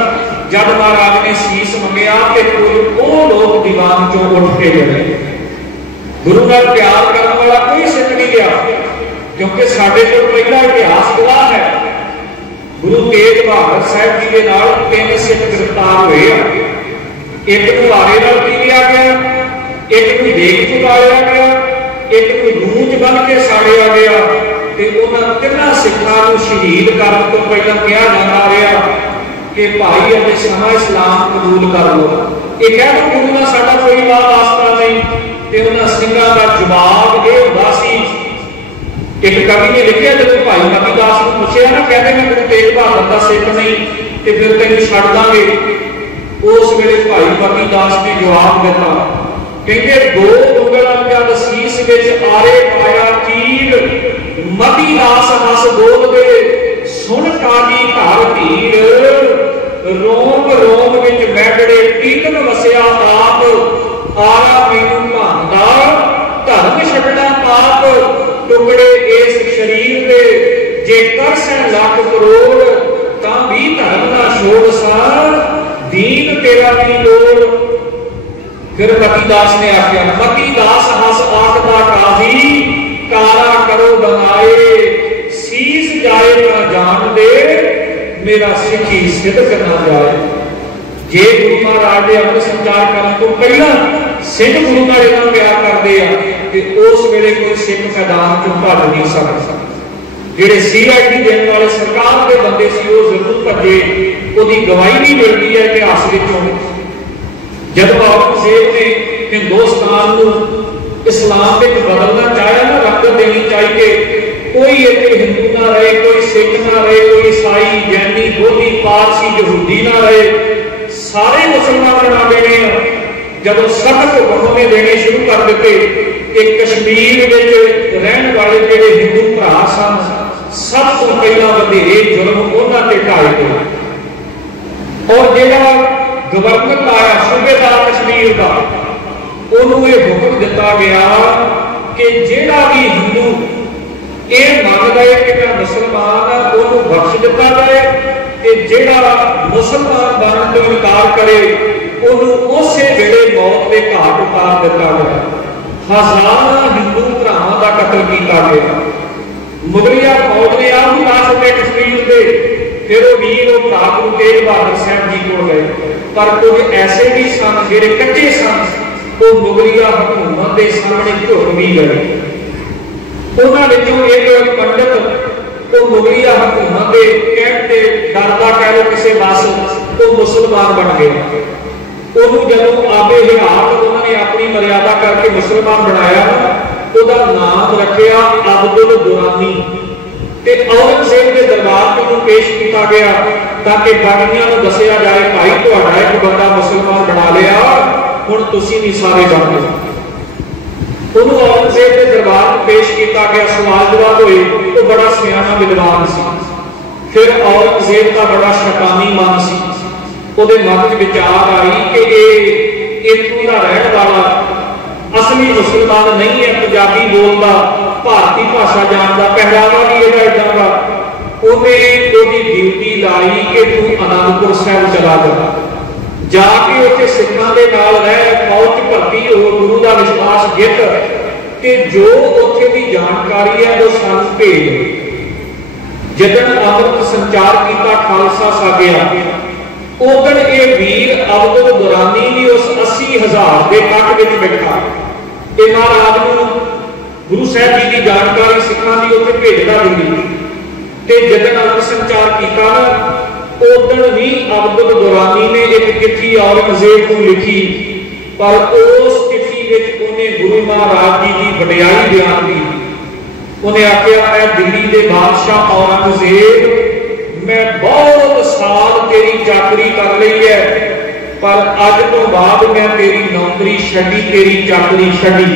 जब महाराज ने शीश मंगया तो कुछ वो लोग दीवान चों उठ के गए। गुरु नाल प्यार करने वाला कोई सिख नहीं गया, क्योंकि साडे कोल पहला इतिहास गवाह है। गुरु तेग बहादुर साहब जी के नाल 3 सिख गिरफ्तार हुए। एक गुब्बारे नाल पीड़िया गया, एक कोई देख चुकाया गया, एक कोई रूच बन के साड़िया गया। उन्होंने 3 सिखों को शहीद करने तो पहले कहा जाता रहा कि भाई अभी समा इस्लाम कबूल कर लो। ये कह लो गुरु का साडा कोई वास्ता नहीं। तो उन्होंने सिंघां का जवाब यह होता सी, एक कवि ने लिखा जो भाई मती दास को पूछा ना, कहते मैं गुरु तेग बहादुर का सिख नहीं तो फिर तेन छड्ड दांगे। उस वेले भाई मती दास ने जवाब दिता, कहते 2 उंगलां शीश विच आरे पाया तीर, मती दास हस बोल दे सुन काजी घर धीर, रोम रोम विच मैगड़े तीन वसिया आप, आरा मैनू भांदा धर्म छड्डना पाप, टुकड़े इस शरीर दे जे कर सैन लाख करोड़, तां भी धर्म ना छोड़ सा, दीन तेरा की लोड़। फिर मती दास ने आख्या, मती दास हस आखदा काजी, कारा करो बनाए, शीश जाए ना जान दे, मेरा सिखी सिद्ध करना जाए। जे गुरु महाराज के अमृत संचार करने तो पहला सिख गुरु नाल इन्ना प्यार करते हैं कि उस वेले कोई सिख मैदान चों भज नहीं सकता। जेडे CID देने वाले सरकार के बंदे सी वो जरूर भजे, उसकी गवाही भी मिलती है इतिहास विचों। जब औरंगजेब ने हिंदुस्तान को इस्लाम में बदलना चाहे ना, रंगत देनी चाहिए, कोई इतने हिंदू ना रहे, कोई सिख ना रहे, कोई ईसाई जैनी बोधी पारसी यहूदी ना रहे, सारे मुसलमान बना देने। जब सख्त हुक्म ने देने शुरू कर दिते कि कश्मीर में रहने वाले जेडे हिंदू भरा सन, सब तो पहला वधेरे जुल्म उन्हां ते ढाए गए। और जेड़ा गवर्नर आया सूबेदार कश्मीर का, उन्होंने ये हुक्म दिता गया कि जेड़ा भी हिंदू ये मानता है कि मैं मुसलमान हाँ, उन्होंने बख्श दिता जाए, कि जेड़ा मुसलमान बनने तो इनकार करे उन्होंने उसे वेले मौत के घाट उतार दिता गया। हज़ारां हिंदू भरावां का कत्ल किया गया। मुगलिया फौज ने आप भी ला सके कश्मीर के, फिर वो वीर भरा गुरु तेग बहादुर साहब जी को गए। पर कुछ ऐसे भी सन जेडे कच्चे सन, वो मुगलिया हुकूमत के सामने झुक भी गए। उन्होंने एक पंडित तो मुगलिया हुकूमत के कहते डरदा कह लो किसी बस तो मुसलमान बन गया। उन्होंने जब आबे हयात उन्होंने अपनी मर्यादा करके मुसलमान बनाया, उसका नाम रखा अब्दुल दुरानी। औरंगजेब के दरबार में पेश किया गया ताकि बाकियां को दसिया जाए, भाई तुहाडा एक बंदा मुसलमान बना लिया, हुण तुसीं भी सारे बन गए। उन्होंने औरंगजेब के दरबार में पेश किया गया, सवाल जवाब हुए, तो बड़ा सियाना विद्वान सी। फिर औरंगजेब का बड़ा शैतानी मन सी, ਉਹਦੇ ਮਨ ਚ ਵਿਚਾਰ ਆਈ ਕਿ ਇਹ ਇੱਥੋਂ ਦਾ ਰਹਿਣ ਵਾਲਾ असली मुसलमान नहीं है, पंजाबी बोलता, भारतीय भाषा जानता, पहरावा भी ਇਹਦਾ ਇਦਾਂ ਦਾ। ਉਹਨੇ ਉਹਦੀ ਡਿਊਟੀ ਲਾਈ ਕਿ ਤੂੰ आनंदपुर साहब चला जा के ਉੱਥੇ ਸਿੱਖਾਂ ਦੇ ਨਾਲ ਰਹਿ, ਫੌਜ ਚ ਭਰਤੀ ਹੋ, ਗੁਰੂ ਦਾ ਵਿਸ਼ਵਾਸ ਜਿੱਤ ਤੇ ਜੋ ਉੱਥੇ ਦੀ ਜਾਣਕਾਰੀ ਹੈ ਉਹ ਸਾਨੂੰ ਭੇਜ। ਜਦੋਂ ਅੰਮ੍ਰਿਤ ਸੰਚਾਰ ਕੀਤਾ ਖਾਲਸਾ ਸਾਗਿਆ, उदन ये वीर अब्दुल दुरानी भी उस 80,000 के कट में बैठा, ये महाराज को गुरु साहब जी की जानकारी सिखा की उत्थे भेजदा रही ते जदन अंम੍ਰਿਤ संचार किया ना उदन भी अब्दुल दुरानी ने एक चिट्ठी औरंगजेब को लिखी, पर उस चिट्ठी विच उन्हें गुरु महाराज जी की वडियाई बयान की। उन्हें आख्या है दिल्ली के बादशाह औरंगजेब, मैं बहुत साल तेरी चाकरी कर ली है, पर अज तो बाद मैं तेरी नौकरी छड्डी, तेरी चाकरी छड्डी।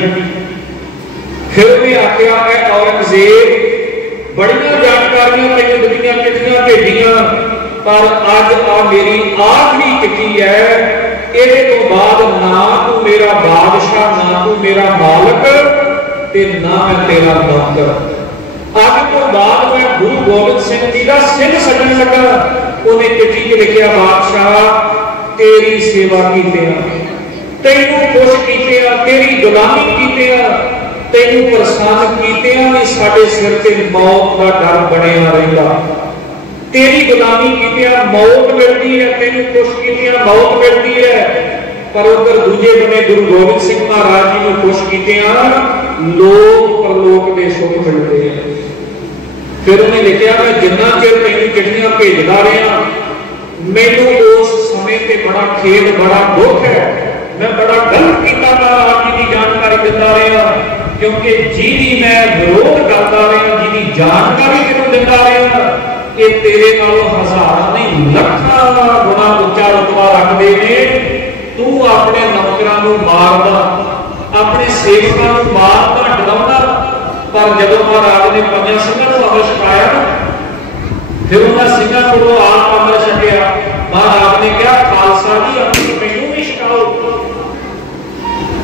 फिर मैं आख्या है औरंगजेब, बड़ियां जानकारियां तैनूं दित्तियां, चिट्ठियां भेजियां, पर अज आ मेरी आखिरी चिट्ठी है, इहदे तो बाद ना तू मेरा बादशाह, ना तू मेरा मालक ते ना मैं तेरा नौकर। अज तो बाद मैं गुरु गोबिंद सिंह जी का सिंह सजन लगा। उन्हें चिट्ठी च लिखिया, बादशाह तेरी सेवा कीते, तैनूं खुश कीते, तेरी गुलामी कीते, तैनूं प्रसन्न कीते, भी साडे सिर ते मौत का डर बनिया रहिंदा। तेरी गुलामी कीते मौत मिलती है, तैनूं खुश कीते मौत मिलती है, पर उधर दूजे बने गुरु गोबिंद सिंह महाराज जी नूं खुश कीते लोक परलोक के सुख मिलते हैं। फिर उन्हें लिखा, मैं जिन्ना चिर तेनूं चिट्ठियां भेजदा रहा, मैनूं उस समय ते बड़ा खेद, बड़ा दुख है, मैं बड़ा गलत किया महाराज जी की जानकारी दिंदा रहा, क्योंकि जिहदी मैं विरोध करता रहा, जिहदी जानकारी तैनूं दिंदा रहा, ये तेरे नालों हज़ारां नहीं लखां गुना उच्चा रुतबा रखदे ने। तू अपने नौकरां नूं मारदा, अपने सेवकां नूं मारदा, डराउंदा, पर जदों महाराज ने पंजां सिंहां नूं अमृत छकाया, फिर उन्हां सिंहां कोलों आप अमृत छकिया, महाराज ने कहा खालसा जी अमृत मैनूं भी छकाओ।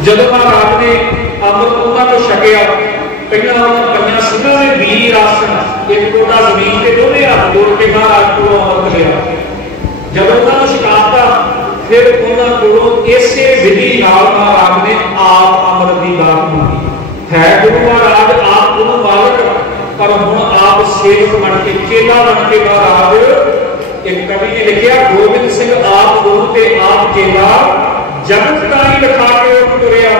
जदों महाराज ने अमृत उन्हां कोलों छकिया, पहलां उन्हां पंजां सिंहां ने वीर आसन एक टोटा जमीन ते दोवें हत्थ जोड़ के महाराज कोलों अमृत लिया। जदों उन्हां नूं छकाता, फिर उन्हां कोलों इसे विधि नाल महाराज ने आप अमृत की बात मंगी। है गुरु महाराज आप गुरु मालिक, पर हुण आप सेवक बन के, चेला बन के महाराज। एक कवि ने लिखा, गोबिंद सिंह आप गुरु ते आप चेला, जगत का ही लिखा के उठ तुरिया।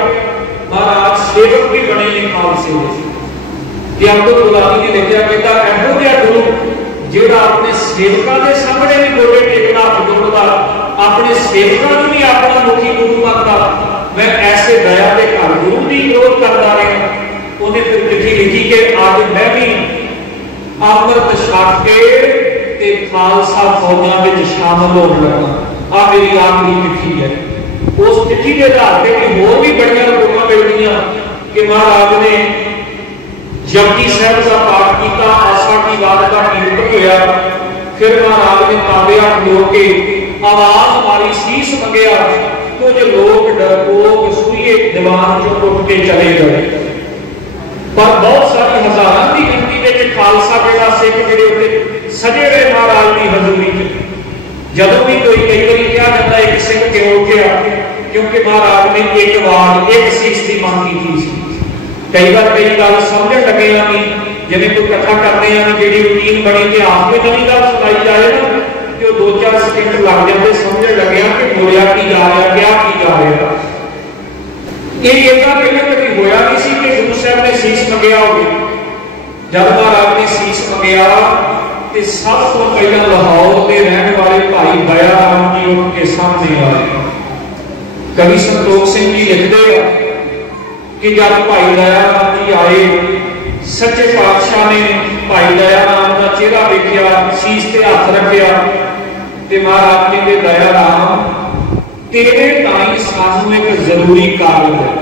महाराज सेवक भी बने ने खालसे दे। अब्दुल दुलानी ने लिखा, कहता इहो जिहा गुरु जिहड़ा अपने सेवकां दे सामने भी गोडे टेकना हत्थ जोड़दा, अपने सेवकां नूं भी अपना मुखी गुरु मनदा, मैं ऐसे दया के घर गुरु की विरोध करता रहा। उन्हें फिर चिट्ठी लिखी कि आज मैं भी अमृत छक के खालसा फौजा में शामिल होने लगा। आ मेरी आखिरी चिट्ठी है। उस चिट्ठी के आधार पर होर भी बड़ियां रिपोर्टां मिलदियां कि महाराज ने जपजी साहब का पाठ किया, आसा की बात का कीर्तन होया, फिर महाराज ने ताबे हथ खलो के आवाज मारी, शीश मंगया, कुछ लोग डरपोक सूए दीवान चो उठ के चले गए, पर बहुत सारी हजारां की गिनती में खालसा बेड़ा सिख जिहड़े उत्ते सजे रहे महाराज की हजूरी च। जदों भी कोई कई बार कहा जाता एक सिख क्यों उठिया, क्योंकि महाराज ने एक वार एक शीश की मांग की थी। कई बार कई गल समझ लगे नहीं, जिवें कोई कथा करते हैं जी रूटीन बनी इतिहास में नवी गल सुनाई जाए ना, कि 2-4 सेकंड लग जाते समझ लगे कि बोलिया की जा रहा, क्या की जा रहा। ये इतना पहले कभी होया नहीं सी कि गुरु साहब ने शीश मंगया हो। जब महाराज ने शीश मंगया तो सब तो पहले लाहौर के रहने वाले भाई दया राम जी उठ के सामने आए। कवि संतोख सिंह जी लिखते हैं कि जब भाई दया राम जी आए, सच्चे पातशाह ने भाई दया राम का चेहरा देखा, शीश से हाथ रखा, महाराज कहते दया राम तेरे ताई सानू एक जरूरी कार्य है।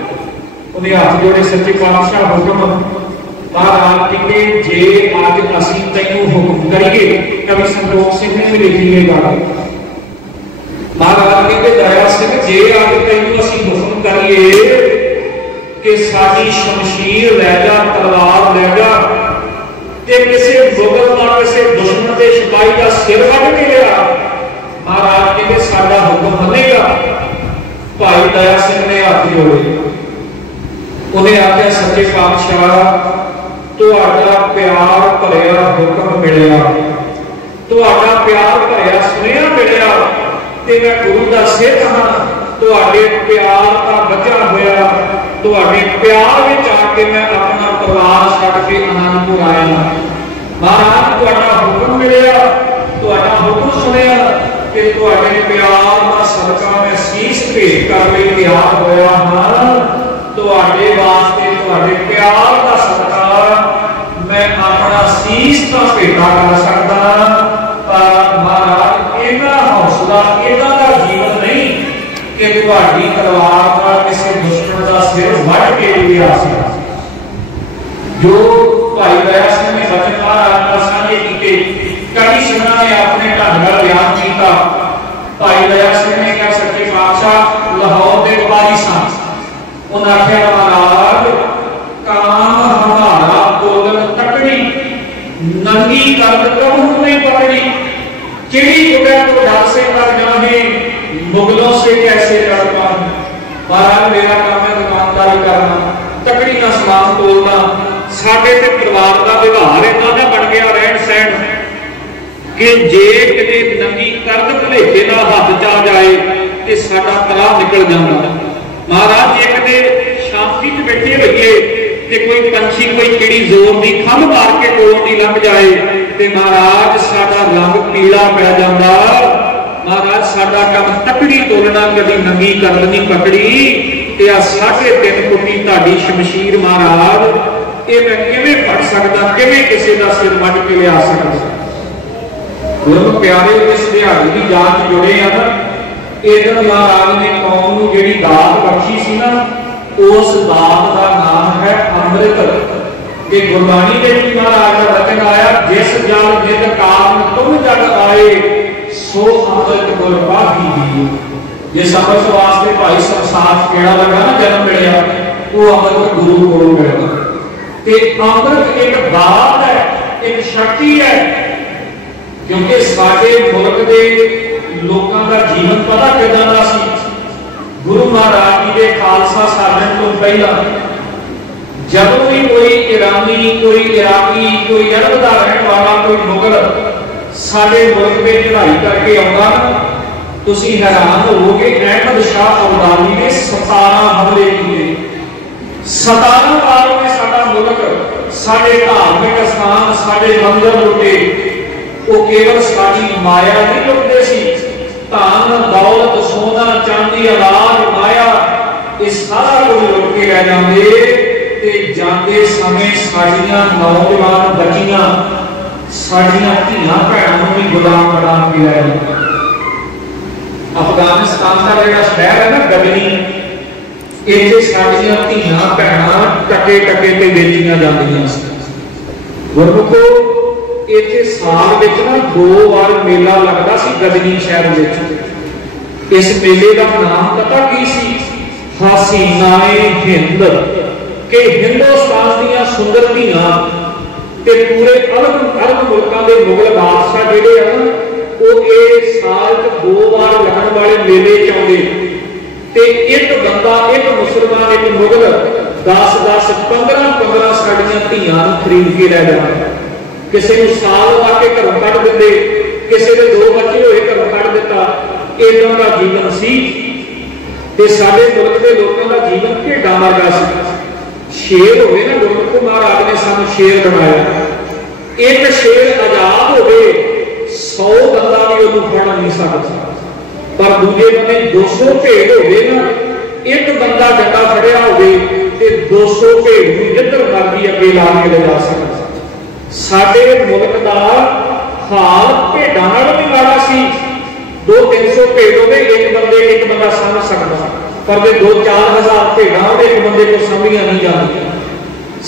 उन्हें हाथ जोड़े, सच्चे पातशाह हुक्म। महाराज कहते जे अज असीं तैनूं हुक्म करिए, कवि संतोख सिंह ने भी लिखी है गल महाराज कहते दया सिंह जे अज तैनूं असीं हुक्म करिए कि साडी शमशीर लै जा, तलवार लै जा, ते किसी मुगल का किसी दुश्मन के सिपाही का सिर वढ़ के लिया, महाराज कहते साडा हुक्म मनेगा। भाई दया सिंह ने हाथ जोड़े, उन्हें आख्या सच्चे पातशाह तुहाडा प्यार भरिया हुक्म मिलिया, तुहाडा प्यार भरिया सुनिया मिलिया, ते मैं गुरु का सिख हाँ, तुहाडे प्यार का बचा होया, तुहाडे प्यार विच आके मैं अपना परिवार छड्ड के आनंदपुर आया। महाराज तुहाडा हुक्म मिलिया, तुहाडा हुक्म सुनिया कि तुहाडे प्यार का सदका मैं शीश भेंट करने लई तैयार होया हाँ। तुहाडे वास्ते तुहाडे प्यार का सदका मैं अपना शीश तो भेंटा कर सकदा, पर महाराज इहदा हौसला इहदा दा जीवन नहीं कि तुहाडी तलवार का किसी दुश्मन का सिर वढ़ के लिया सकदा। जो भाई दया सिंह ने वचन महाराज साझे कीते, कई सिंहां ने अपने ढंग नाल बयान किया। भाई दया सिंह ने कहा सच्चे पातशाह लाहौर के व्यापारी सन, उन्हें आख्या महाराज काम हमारा बोलन तकड़ी, नंगी करद कहूं नहीं पकड़ी, चिड़ी उड़े तो डर से कर जाए, मुगलों से कैसे लड़ पाऊं। महाराज मेरा काम है दुकानदारी करना, तकड़ी ना समान तोलना, साडे ते परिवार का व्यवहार इन्हां दा बन गया रहन सहन कि जे किते नंगी करद भुलेखे नाल हथ च आ जाए ते साडा तराह निकल जांदा। महाराज जे किते शांति च बैठे होइए ते कोई पंछी कोई चिड़ी जोर दी खंभ मार के कोलों दी लंघ जाए ते महाराज साडा रंग पीला पै जांदा। महाराज साडा काम तकड़ी तोलना, कदी नंगी करद नहीं पकड़ी। ते आ 3.5 फुटी तुहाडी शमशीर महाराज ये मैं किवें फड़ सकदा, किवें किसी दा सिर वढ़ के लिया सकदा। गुरु प्यारे इस दिहाड़ी की जात जुड़े हैं ना, इधर महाराज ने कौम नूं जिहड़ी दात बख्शी सी ना, उस दात का नाम है अमृत। ये गुरबाणी के महाराज का वचन आया, जिस जल जित कारण तुम जग आए सो अमृत गुर पाही। जिस अमृत वास्ते भाई संसार केड़ा लगा ना जन्म मिलिया, वो अमृत गुरु को मिलता। ते अमृत एक दात है, एक शक्ति है, क्योंकि साडे मुल्क के लोगों का जीवन पता किदां दा सी। गुरु महाराज जी के खालसा साधन तो पहला जब भी कोई ईरानी, कोई इराकी, कोई अरब का रहने वाला, कोई मुगल साडे मुल्क में चढ़ाई करके आउंदा, तुसीं हैरान होवोगे। अहमद शाह अब्दाली ने 17 हमले किए, 17 बार में साडा मुल्क, साडे धार्मिक स्थान, साडे मंदिर लुटे। वो केवल साडी माया नहीं लुटदे सी, धन दौलत सोना चांदी अनाज माया ये सारा कुछ लुट के रह जाते। ते जाते समय साडियां नौजवान बच्चियां, साडियां धीआं भैणां भी गुलाम बना के रह जाते। अफगानिस्तान का जिहड़ा शहर है ना गगनी, इत्थे साडियां धीआं भैणां टके टके ते बेचियां जांदियां सी। गुरमुखो इत्थे साल विच ना 2 बार मेला लगदा सी गजनी शहर विच। इस मेले का नाम पता की सी? हसीनाए हिंद, के हिंदुस्तान दीयां सुंदर धीआं ते पूरे अरब मुल्कां दे मुगल बादशाह जिहड़े हैं वो इस साल 2 बार लगन वाले मेले च आउंदे ते एक बंदा, एक मुसलमान, एक मुगल 10-10 15-15 साडियां धीआं खरीद के लै जांदा। किसी को साल आके घरों कढ़ दिते, किसी के 2 बच्चे होए घरों कढ़ दिता। इदां दा जीवन सी ते साडे मुल्क के लोगों का जीवन भेडां वर्गा सी। शेर होवे ना, गुरमुख महाराज ने सानू शेर बनाया। एक शेर आजाद होवे 100 बंदा भी उहनूं फड़ नहीं सकदा, पर दूजे बंदे 200 भेड़ होवे ना, एक बंदा डंडा फड़िया होवे ते 200 भेड़ नूं जिधर मर्जी अगे ला के ले जा सकदा। साडे मुल्क का हाल भेडां नालों भी माड़ा सी। 200-300 भेड़ होवे, एक बंदा समझ सकता, पर जे 2-4 हज़ार भेड़ां होवे एक बंदे को समझियां नहीं जांदियां।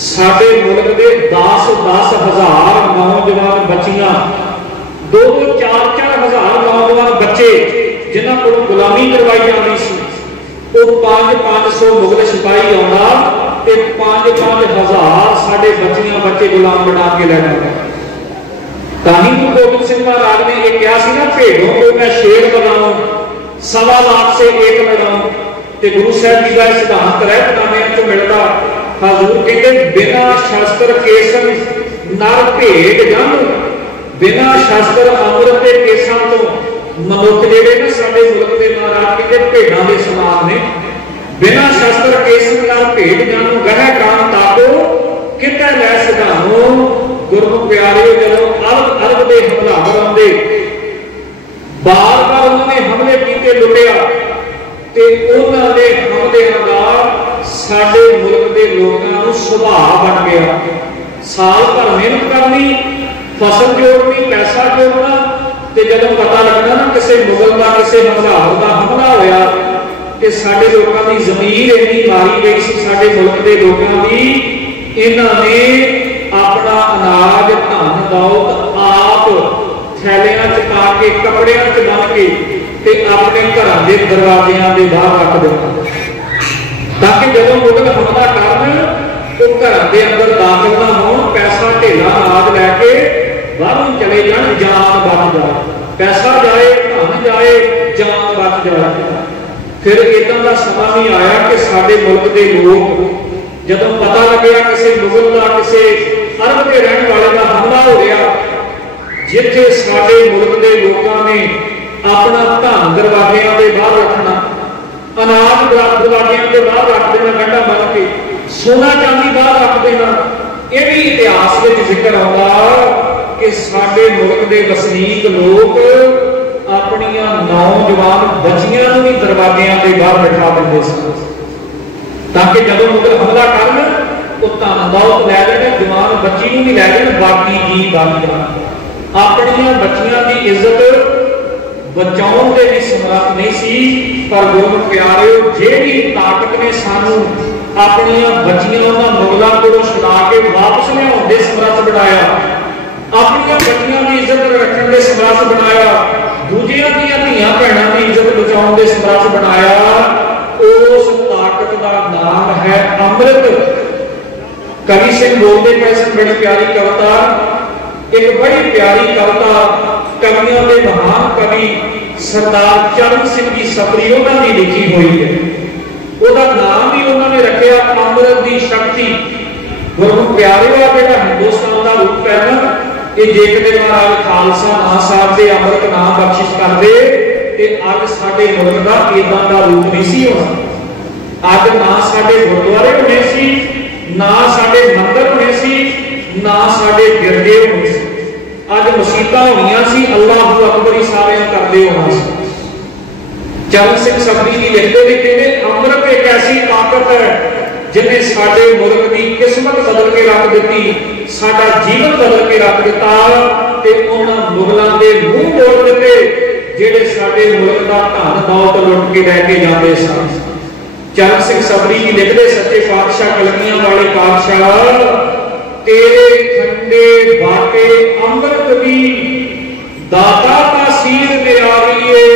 साडे मुल्क के 10-10 हज़ार नौजवान बच्चियां, 2-4 हज़ार नौजवान बच्चे जिन्हां कोलों गुलामी करवाई जाती सी, वो 500 मुगल सिपाही आउंदा ते 5,000 साडे बच्चियां बच्चे गुलाम बना के ले जाते। ताही गुरु गोबिंद सिंह महाराज ने यह कहा सी ना, भेड़ों को मैं शेर बनाऊं, 1.25 लाख से एक लड़ाऊं। ते गुरु साहब जी का सिद्धांत रहतनामे चो मिलता। हजूर कहते बिना शस्त्र केसन नर भेड़ जन, बिना शस्त्र अमृत के केसां तो मनुख जेडे ने साडे मुल्क के महाराज कहते भेड़ां दे समान ने। बिना शस्त्र केसन नर भेड़ जन, गह कान ताको किते लै सिधानो। गुरमुख प्यारे जदों अरब अरब के हमलावर आउंदे, बार बार उन्होंने हमले किए, लुटिया, ते उन्होंने हमलिਆਂ ਦਾ साडे मुल्क के लोगों को सुभाव बन गया। साल भर मेहनत करनी, फसल जोड़नी, पैसा जोड़ना, ते जब पता लगना ना किसी मुगल का किसी हमलावर का हमला होया ते साडे लोगों की जमीर इन्नी मारी गई सी, साडे मुल्क के लोगों की, इन्होंने अपना अनाज धन दौलत आप थैलियां च पा के कपड़ियां च बन के ते अपने घरां दे दरवाजियां दे बाहर रख देना, ताकि जब मुगल हमला करन तो घरां दे अंदर दाखिल ना होण, पैसा ढेला अनाज लैके बाहरों चले जाण, जान बच जाए, पैसा जाए, धन जाए, जान बच जाए। फिर इदां दा समा भी आया कि साडे मुल्क के लोग जदों पता लग्या किसी मुगल का किसी अरब के रहने वाले का हमला हो गया, जिथे साडे मुल्क के लोगों ने अपना धन दरवाजियां के बाहर रखना, अनाज दरवाजियां के बाहर रख देना, गंढा बन के सोना चांदी बाहर रख देना। यह भी इतिहास में जिक्र आता कि साडे मुल्क के वसनीक लोग अपनियां नौजवान बच्चियां भी दरवाजियां के बाहर बिठा देते सन, ताकि जब मुगल हमला करन तो धन दौलत लै लैन, जवान बच्ची भी लै लैन, बाकी जी बच जान। अपनियां बच्चियां की इज्जत बचाउण दे भी समर्थ नहीं सी, पर गुरमुख प्यारे जेड़ी ताकत ने सानू अपनियां बच्चियां उन्हां मुगलां कोलों छुड़ा के वापस लियाउण दे समर्थ बनाया, अपनियां बच्चियां की इज्जत रखण दे समर्थ बनाया, दूजियां दीयां धीआं भैणां की इज्जत बचाउण दे समर्थ बनाया। उस ताकत का नाम है अमृत। कवि सिंह बोलते पे सन बड़ी प्यारी कविता, एक बड़ी प्यारी कविता कवियों के महान कवि सरदार चरण सिंह जी सफरी उन्होंने लिखी हुई है। उसका नाम भी उन्होंने रखा अमृत की शक्ति। गुरमुख प्यारे जो हिंदुस्तान का रूप है ना, ये जे कदे महाराज खालसा ना साहब से अमृत ना बख्शिश करते ते अज साडे मुल्क का इदां दा रूप नहीं सी होना। अज ना साडे गुरुद्वारे होने सी, ना साडे मंदिर होने सी, ना साडे गिरजे होने सी। अज मसीतां होणियां सी, अल्लाहू अकबर ही सारे करदे होना सी। चरण सिंह सफरी जी लिखते ने कहते अमृत एक ऐसी ताकत है जिन्हें साडे मुल्क की किस्मत बदल के रख दी, साडा जीवन बदल के रख दिता ते उन्हां मुगलां दे मूंह मोड़ दिते जिहड़े साडे मुल्क दा धन दौलत लुट के लैके जांदे सन। चरण सिंह सफरी जी लिखते सच्चे पातशाह कलगियां वाले पातशाह तेरे खंडे बाटे अमृत भी दाता का सीर ते आ रही है,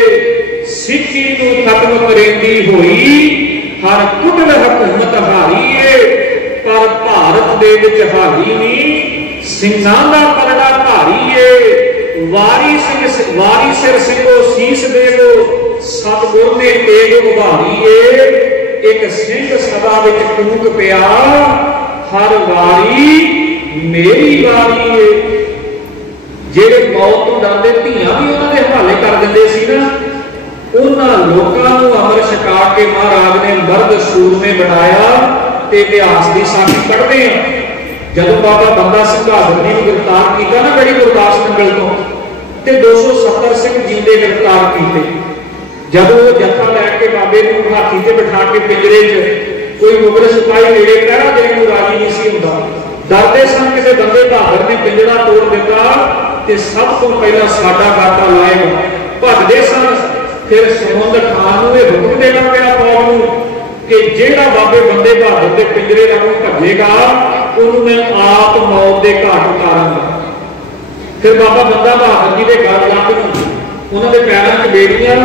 सिक्की नूं खत्म करेंदी होई हर कुटल हुकूमत हारी है, पर भारत दे विच हारी नहीं, सिंघां दा पलड़ा भारी है। वारी सिर सिंघो सीस देवो, सतगुर ने तेग उभारी है, एक सिंह सभा विच टूक पिया, हर वारी मेरी वारी है। जेड़े मौत तो डरदे धीआं भी उन्होंने हवाले कर दिंदे सी ना, उन्हां लोकां नूं अमर छका के महाराज ने मर्द सूरमे बनाया। ते इतिहास की साखी पढ़ते हैं, जदों बाबा बंदा सिंह बहादुर ने गिरफ्तार किया ना बड़ी गुरदास नंगल तो, ते 270 सिंह जिंदे गिरफ्तार किए। जब वो जत्था लैके बाबे नूं हाथी ते बिठा के पिंजरे च कोई मुगल सिपाही नेड़े पहरा देने को राजी नहीं सी हुंदा, डरदे सन किसी बंदे बहादुर ने पिंजरा तोड़ दिता ते सब तो पहला साडा गाटा लाएगा, भजदे सन। फिर सुमंद खान नूं यह हुक्म देना पिया फौज नूं कि जेड़ा बाबे बंदे बहादुर के पिंजरे वालों भजेगा उन्होंने मैं आप मौत के घाट उतारांगा। फिर बाबा बंदा बहादुर जी के गल लग उन्होंने पैरों च बेड़ियां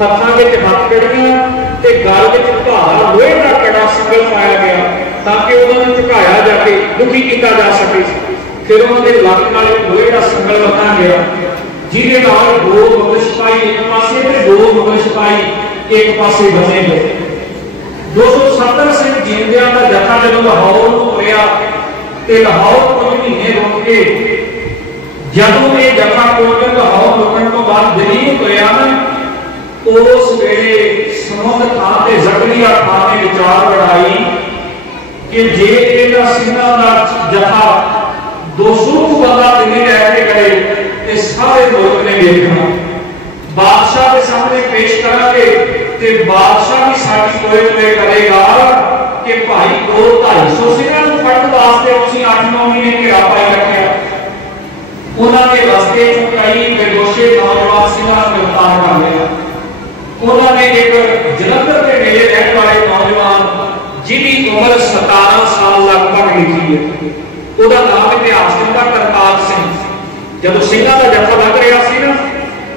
हथां विच हथकड़ियां ते गल विच भारा लोहे का कड़ा संगल पाया गया ताकि उन्होंने झुकाया जाके दुखी किया जा सके। फिर उन्होंने लक नाल लोहे का संगल बना गया जिहदे नाल दो मुगल सिपाही एक पासे ते दो मुगल सिपाही एक पासे बने गए। 270 सिंह जींदियां का जत्था जदों लाहौर नूं तुरिया ते लाहौर कुछ महीने रुक के जदों ये जत्था पहुंचे लाहौर रुकण तो बाद दिल्ली नूं तुरिया ना उस वेले समुद्र थां ते जकरिया खां ने विचार बढ़ाई कि जे इहदा सिंहां दा जत्था 200 बंदा दिल्ली लैके गए ते सारे मुल्क ने देखना बादशाह के सामने पेश करांगे ते बादशाह भी साडी कोई कोई करेगा कि भाई 200-250 सिंहां नूं फड़न वास्ते तुसीं 8-9 महीने घेरा पाई रखिया। उन्होंने रस्ते च कई बेदोशे नौजवान सिंहां नूं गिरफ्तार कर लिया। उन्होंने एक जलंधर के नेड़े रहने वाले नौजवान जिसकी उम्र 17 साल लगभग लिखी है उसका नाम इतिहास कहता करतार सिंह। जब सिंहां का जत्था लग रहा सी ना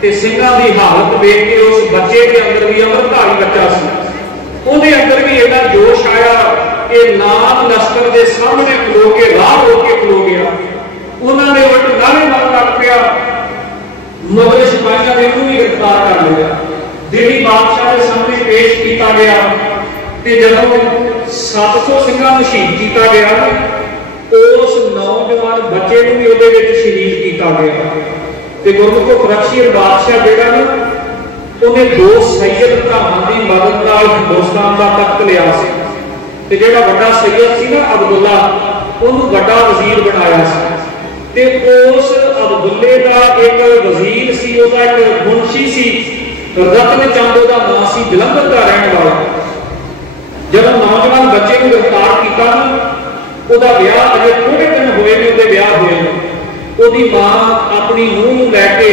ते सिंहां की हालत देख के उस बच्चे के अंदर भी अमृतधारी बच्चा सी उसके अंदर भी इतना जोश आया कि लाल लश्कर के सामने खलो के राह रोक के खलो गया। उन्होंने उल्ट नारे मार लग पिया मुगल सिपाहियों ने भी गिरफ्तार कर लिया। दिल्ली बादशाह के सामने पेश किया गया ते जदों 700 सिंहां नूं शहीद किया गया उस नौजवान बच्चे नूं भी उहदे विच शहीद किया गया ते गुरमुख बख्शी बादशाह जिहड़ा ना उन्हें 2 सैयद भरावां दी मदद नाल हिंदुस्तान दा तख्त लिया सी ते जिहड़ा वड्डा सैयद सी ना अब्दुल्ला उहनूं वड्डा वजीर बनाया सी ते उस अब्दुल्ले दा एक वजीर सी उहदा एक मुंशी सी रतन चंद का नाम से जलंधर का रहने वाला। जब नौजवान बच्चे को गिरफ्तार किया उसका ब्याह अजे थोड़े दिन हुए ने उसके ब्याह हुए उसकी मां अपनी नूह लैके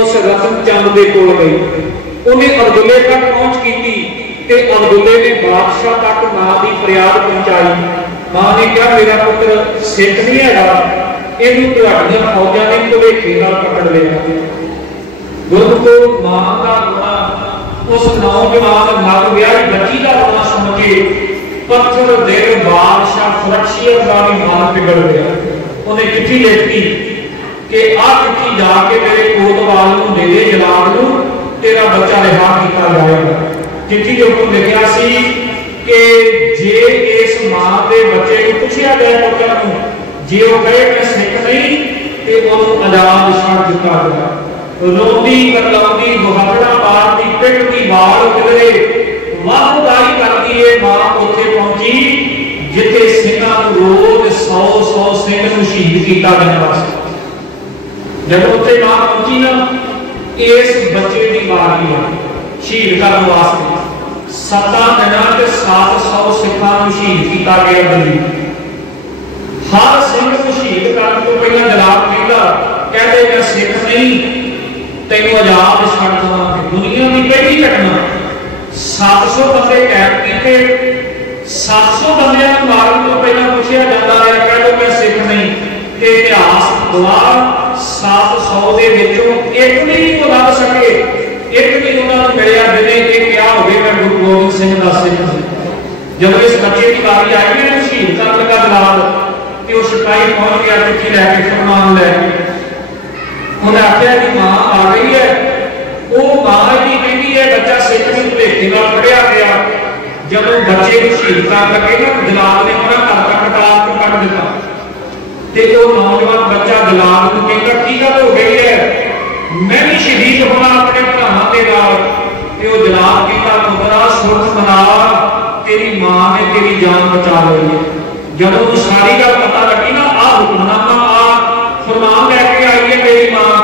उस रतन चंद के कोल गई। उन्हें अब्दुल्ले तक पहुंच की ते अब्दुल्ले ने बादशाह तक मां की फरियाद पहुंचाई। मां ने कहा मेरा पुत्र सिख नहीं है इनू तुहाडियां फौजां ने भुलेखे नाल पकड़ लिया। गुरमुखो मां का रोना उस नौजवान नव विआही बच्ची का रोना सुन के पत्थर दिल बादशाह सुरक्षित का भी मन बिगड़ गया। उन्हें चिट्ठी लिखी कि आ चिट्ठी जाके मेरे कोतवाल नूं दे दे जलाल नूं तेरा बच्चा रिहा किया जाएगा। चिट्ठी के ऊपर लिखा सी कि जे इस मां के बच्चे को पूछा जाए पुत्र नूं जे वो कहे मैं सिख नहीं ते उहनूं आजाद छड्ड दिता जाए। रोंदी करलाउंदी मुहावड़ा मारदी पिट दी वाल किधरे वाहदाई करदी है मां उत्थे पहुंची जिथे सिंहां नूं रोज 100 सिंह नूं शहीद किया जांदा सी। जब उत्थे मां पहुंची ना इस बच्चे की वारी है शहीद करने वास्ते 7 दिनां ते 700 सिखां नूं शहीद किया गया। दिल्ली हर सिंह नूं शहीद करने तो पहला जलाल कहंदा कहते मैं सिख नहीं तेनों आजाद छड्ड देवांगे। दुनिया की पहली घटना 700 बंदे कैद किए 700 बंदियां नूं मारन तो पहला पूछा जाता है कह दो मैं सिख नहीं ते इतिहास गवाह 700 दे विचों एक भी नहीं लग सके एक भी उन्हां नूं मिलिया जिन्हें ये क्या होवे मैं गुरु गोबिंद सिंह दा सिख जब इस बच्चे की बारी आई है शहीद करने लगा जलाल ते उस सिपाही पहुंच गया चिट्ठी लैके फरमान लैके उन्हें आख्या कि मां आ गई है वो मां की कहती है बच्चा सिख नहीं भुलेखे नाल पढ़िया गया। जब बच्चे को शहीद कर लगे ना जलाल ने अपना घर का कटार को कट दिता ते वो नौजवान बच्चा जलाल को कहता की गल हो गई है मैं भी शहीद होना अपने भरावां दे नाल ते वो जलाल कहता पुत्रा सुख मना तेरी मां ने तेरी जान बचा ली है। जब उस सारी गल पता लगी ना आ हुक्मनामा आ फरमान लैके आई है मेरी मां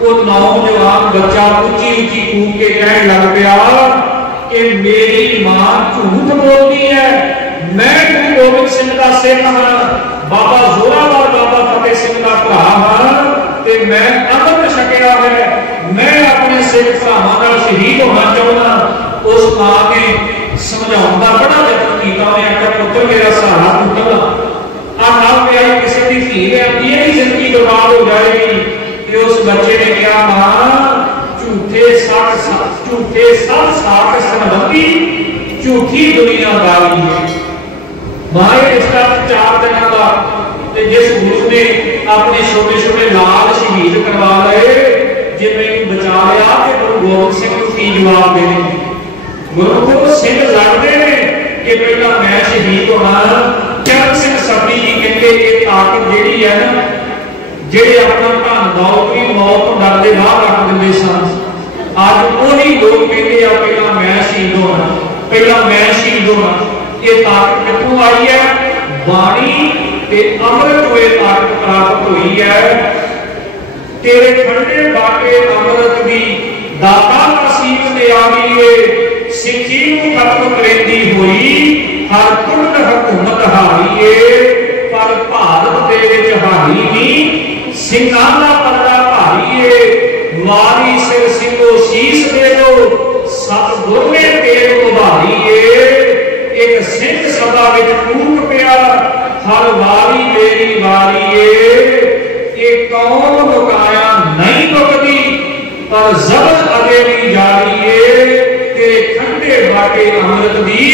वो नौजवान बच्चा ऊंची ऊंची कूद के कहने लग पिया कि मेरी मां झूठ बोलती है मैं गुरु गोबिंद सिंह का सिख हाँ बाबा जोरावर बाबा फतेह सिंह का भरा हाँ ते मैं अमृत छकिया है मैं अपने सिख भरावां नाल शहीद होना चाहता। उस मां ने समझाने का बड़ा यत्न किया उन्हें आख्या पुत्र मेरा सहारा पुत्र आ नाल प्यारी किसी की धी है ये जिंदगी बर्बाद हो जाएगी। उस बच्चे ने कहा मां झूठे सच झूठे सब साथ संबंधी झूठी दुनियादारी है। माए इसका 4 दिन का जिस गुरु ने अपने छोटे छोटे लाल शहीद करवा लए, जे मैं बचा लिया तो गुरु गोबिंद सिंह को की जवाब देने। गुरु गोबिंद सिंह लड़ते हैं कि पहला मैं शहीद होना। चरण सिंह सब्री जी कहते ये ताकत जी है ना, जेडे अपना धन दौलत भी मौत तो डरते बाहर रख देंगे सन, अज वही लोग कहते हैं पहला मैं शहीद होना, पहला मैं शहीद होना। ये ताकत कितों आई है? बाणी ते अमृत हुए ताकत प्राप्त हुई है। तेरे ठंडे बाटे अमृत की दाता नसीब ने आ गई है। सिक्खी को खत्म करेंदी हुई हर कुंड हुकूमत हारी है, पर भारत दे विच हारी नहीं सिंघां दा पल्ला भारी है। मारी सिर सिंघो शीश दे दो सतगुर ने तेल उभारी है। एक सिंह सभा विच टूट पिया हर वारी मेरी वारी है। ये कौन लुकाया नहीं लुकदी पर जबत अगे भी जारी है। तेरे ठंडे बाटे अमृत दी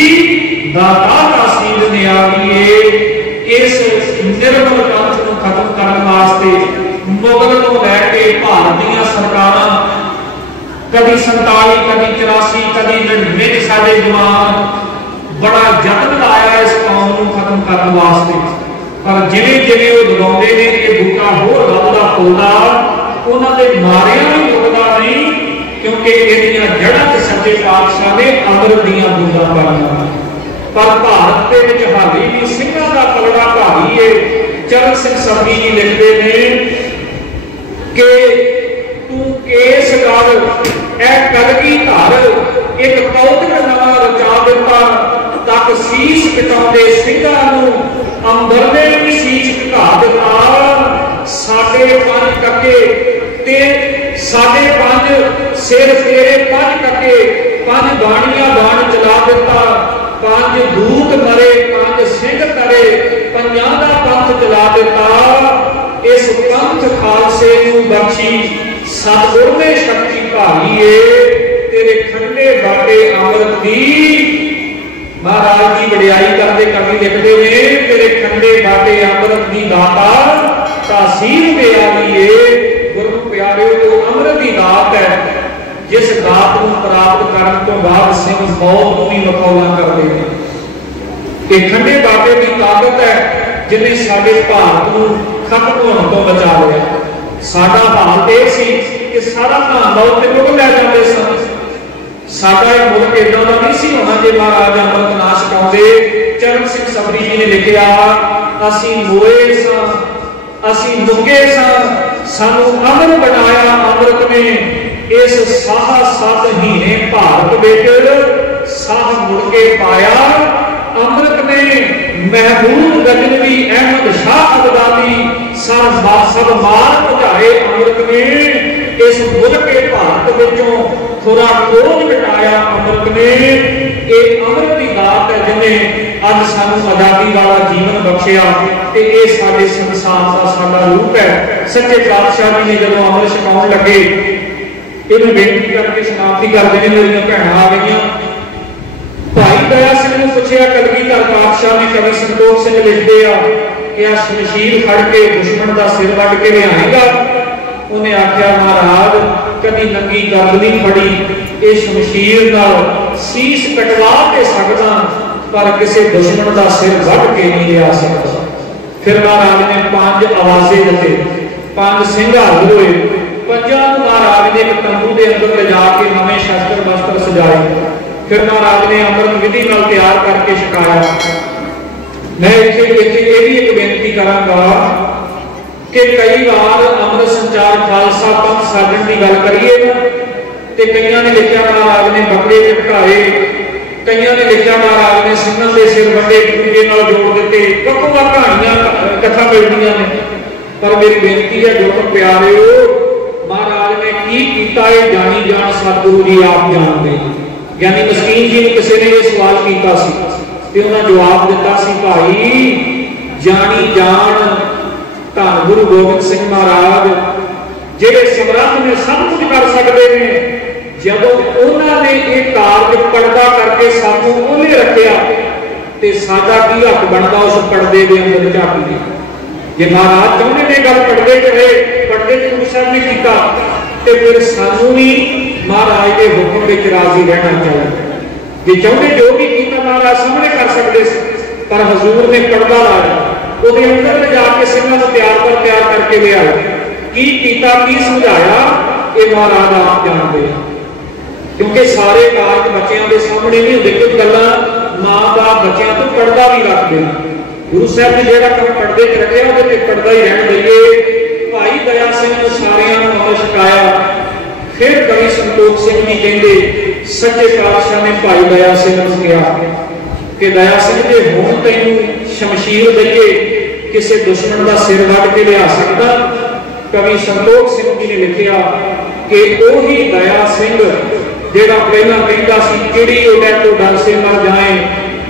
दाता नसीब ने आ गई है। इस निर्मल पंथ को खत्म करने वास्ते मुगल को लैके भारत दी सरकारां कभी 47 कभी 84 कभी 99 साडे जवान बड़ा यत्न लाया इस कौम को खत्म करने वास्ते, पर जिवें जिवें वो लगाउंदे ने ये बूटा होर वधदा फुलदा उन्हां दे मारियां भी मुकदा नहीं, क्योंकि इहदियां जड़ां ते सच्चे पातशाह ने अमृत दीयां बूंदां पाईयां। पर भारत दे विच हाली भी सिंघां दा पलड़ा भारी है। चरण सिंह सब्री जी लिखदे ने कि तू केस कर ऐ कलगी धर एक कौतक नवां रचा दिता, तक शीश कटाउंदे सिंघां नूं अंबर ने भी शीश घा दिता। साढ़े 5 कके ते 5.5 सिर तेरे 5 कके 5 बाणियां बाण चला दिता। 5 दूत मरे 5 सिंह करे 5 दा पंथ चला दिता। इस पंथ खालसे नूं बख्शी सतगुर ने शक्ति भारी है। तेरे ठंडे बाटे अमृत दी महाराज की वडियाई करते कवि लिखते हैं, तेरे ठंडे बाटे अमृत दी दाता तासीर में आ गई है। गुरु प्यारे तो अमृत की दात है, जिस दात को प्राप्त करने तो बाद सिंह मौत को भी मखौला करते हैं। ये ठंडे बाटे की ताकत है जिन्हें साडे भारत को खत्म होने तो बचा लिया। साडा हाल यह सी कि सारा धन दौलत ते मुगल लै जाते सन। साडा यह मुल्क इदां दा नहीं सी होना जे महाराज अमृत ना छकाउंदे। चरण सिंह सब्री जी ने लिखिया, असीं मोए सां असीं मुके सां, सानू अमर बनाया अमृत ने। इस साह 7 महीने भारत विच साह मुड़ के पाया अमृत ने। महबूब गजनवी अहमद शाह अब्दाली सब मार बुझाए अमृत ने। इस मुल्क के भारत विचों थोड़ा क्रोध मिटाया अमृत ने। ये अमृत की दात है जिन्हें अज सानू आजादी वाला जीवन बख्शिया ते ये साडे संसार का साडा रूप है। सच्चे पातशाह जी ने जदों अमृत छकाउण लगे इन्हूं बेनती करके समाप्ति करदे ने, मेरियां भैणां आ गईयां। भाई दया सिंह ने पूछा, कलगीधर पातशाह ने कवि संतोख सिंह लिखते कि आ शमशीर खड़ के दुश्मन का सिर वट के लियाएगा। उन्हें आख्या, महाराज कभी नंगी गल नहीं फड़ी, इस शमशीर नाल शीश कटवा के सकदा पर किसी दुश्मन का सिर वट के नहीं लिया सकता। फिर महाराज ने 5 आवाजे दिते, 5 सिंह हाजिर हुए। 5 महाराज ने एक तंबू के अंदर ले जाके नवे शस्त्र वस्त्र सजाए। फिर महाराज ने अमृत विधि नाल तैयार करके छकाया। मैं इत्थे ये भी एक बेनती करांगा कि कई बार अमृत संचार खालसा पंथ साधन की गल करिए ना ते कईयां ने लिखा महाराज ने बकरे टिकाए, कईयां ने लिखा महाराज ने सिंघां दे सिर वड्डे पूजे नाल जोड़ दिते। वक्-वक् कहानियां कथा मिलदियां ने, पर मेरी बेनती है दुख प्यारिओ, महाराज ने की कीता है जानी जान सतगुरु जी आप जानते। यानी मस्कीन जी ने किसी ने यह सवाल किया ते उन्हें जवाब दिता सी, भाई जानी जान धन गुरु गोबिंद सिंह महाराज जेड़े समर्थ ने सब कुछ कर सकते हैं, जदों उन्होंने ये कारज पर्दा करके सानू ओहले रखिया तो साडा की हक बनता उस पर्दे के अंदर झाकी। जे महाराज चाहते ने गल पर्दे च रहे, पर्दे च गुरु साहब ने किया तो फिर सानू भी महाराज के हुक्म में राजी रहना चाहिए। जे चाहते जो भी किया महाराज सामने कर सकते, पर हजूर ने पर्दा लाया, वो अंदर ले जाके सिंह तैयार करके लिया, की किया की समझाया ये महाराज आप जानते हैं। क्योंकि सारे कारज बच्चों के सामने नहीं होंगे, कुछ गल्लां माँ बाप बच्चों तो पर्दा भी रखते हैं। गुरु साहब ने जो काम पर्दे च रखे वो पर्दा ही रहन दईए। भाई दया सिंह ने सारियां नूं अमल छकाया। फिर कवि संतोख सिंह जी कहते सच्चे पातशाह ने भाई दया सिंह नूं कहा कि दया सिंह जे हुण तैनूं शमशीर दईए, किसी दुश्मन का सिर वढ के लिया सकदा। कवि संतोख सिंह जी ने लिखिया कि ओही दया सिंह जेड़ा पहला कहता सी चिड़ी उड़े तो डर से मर जाए,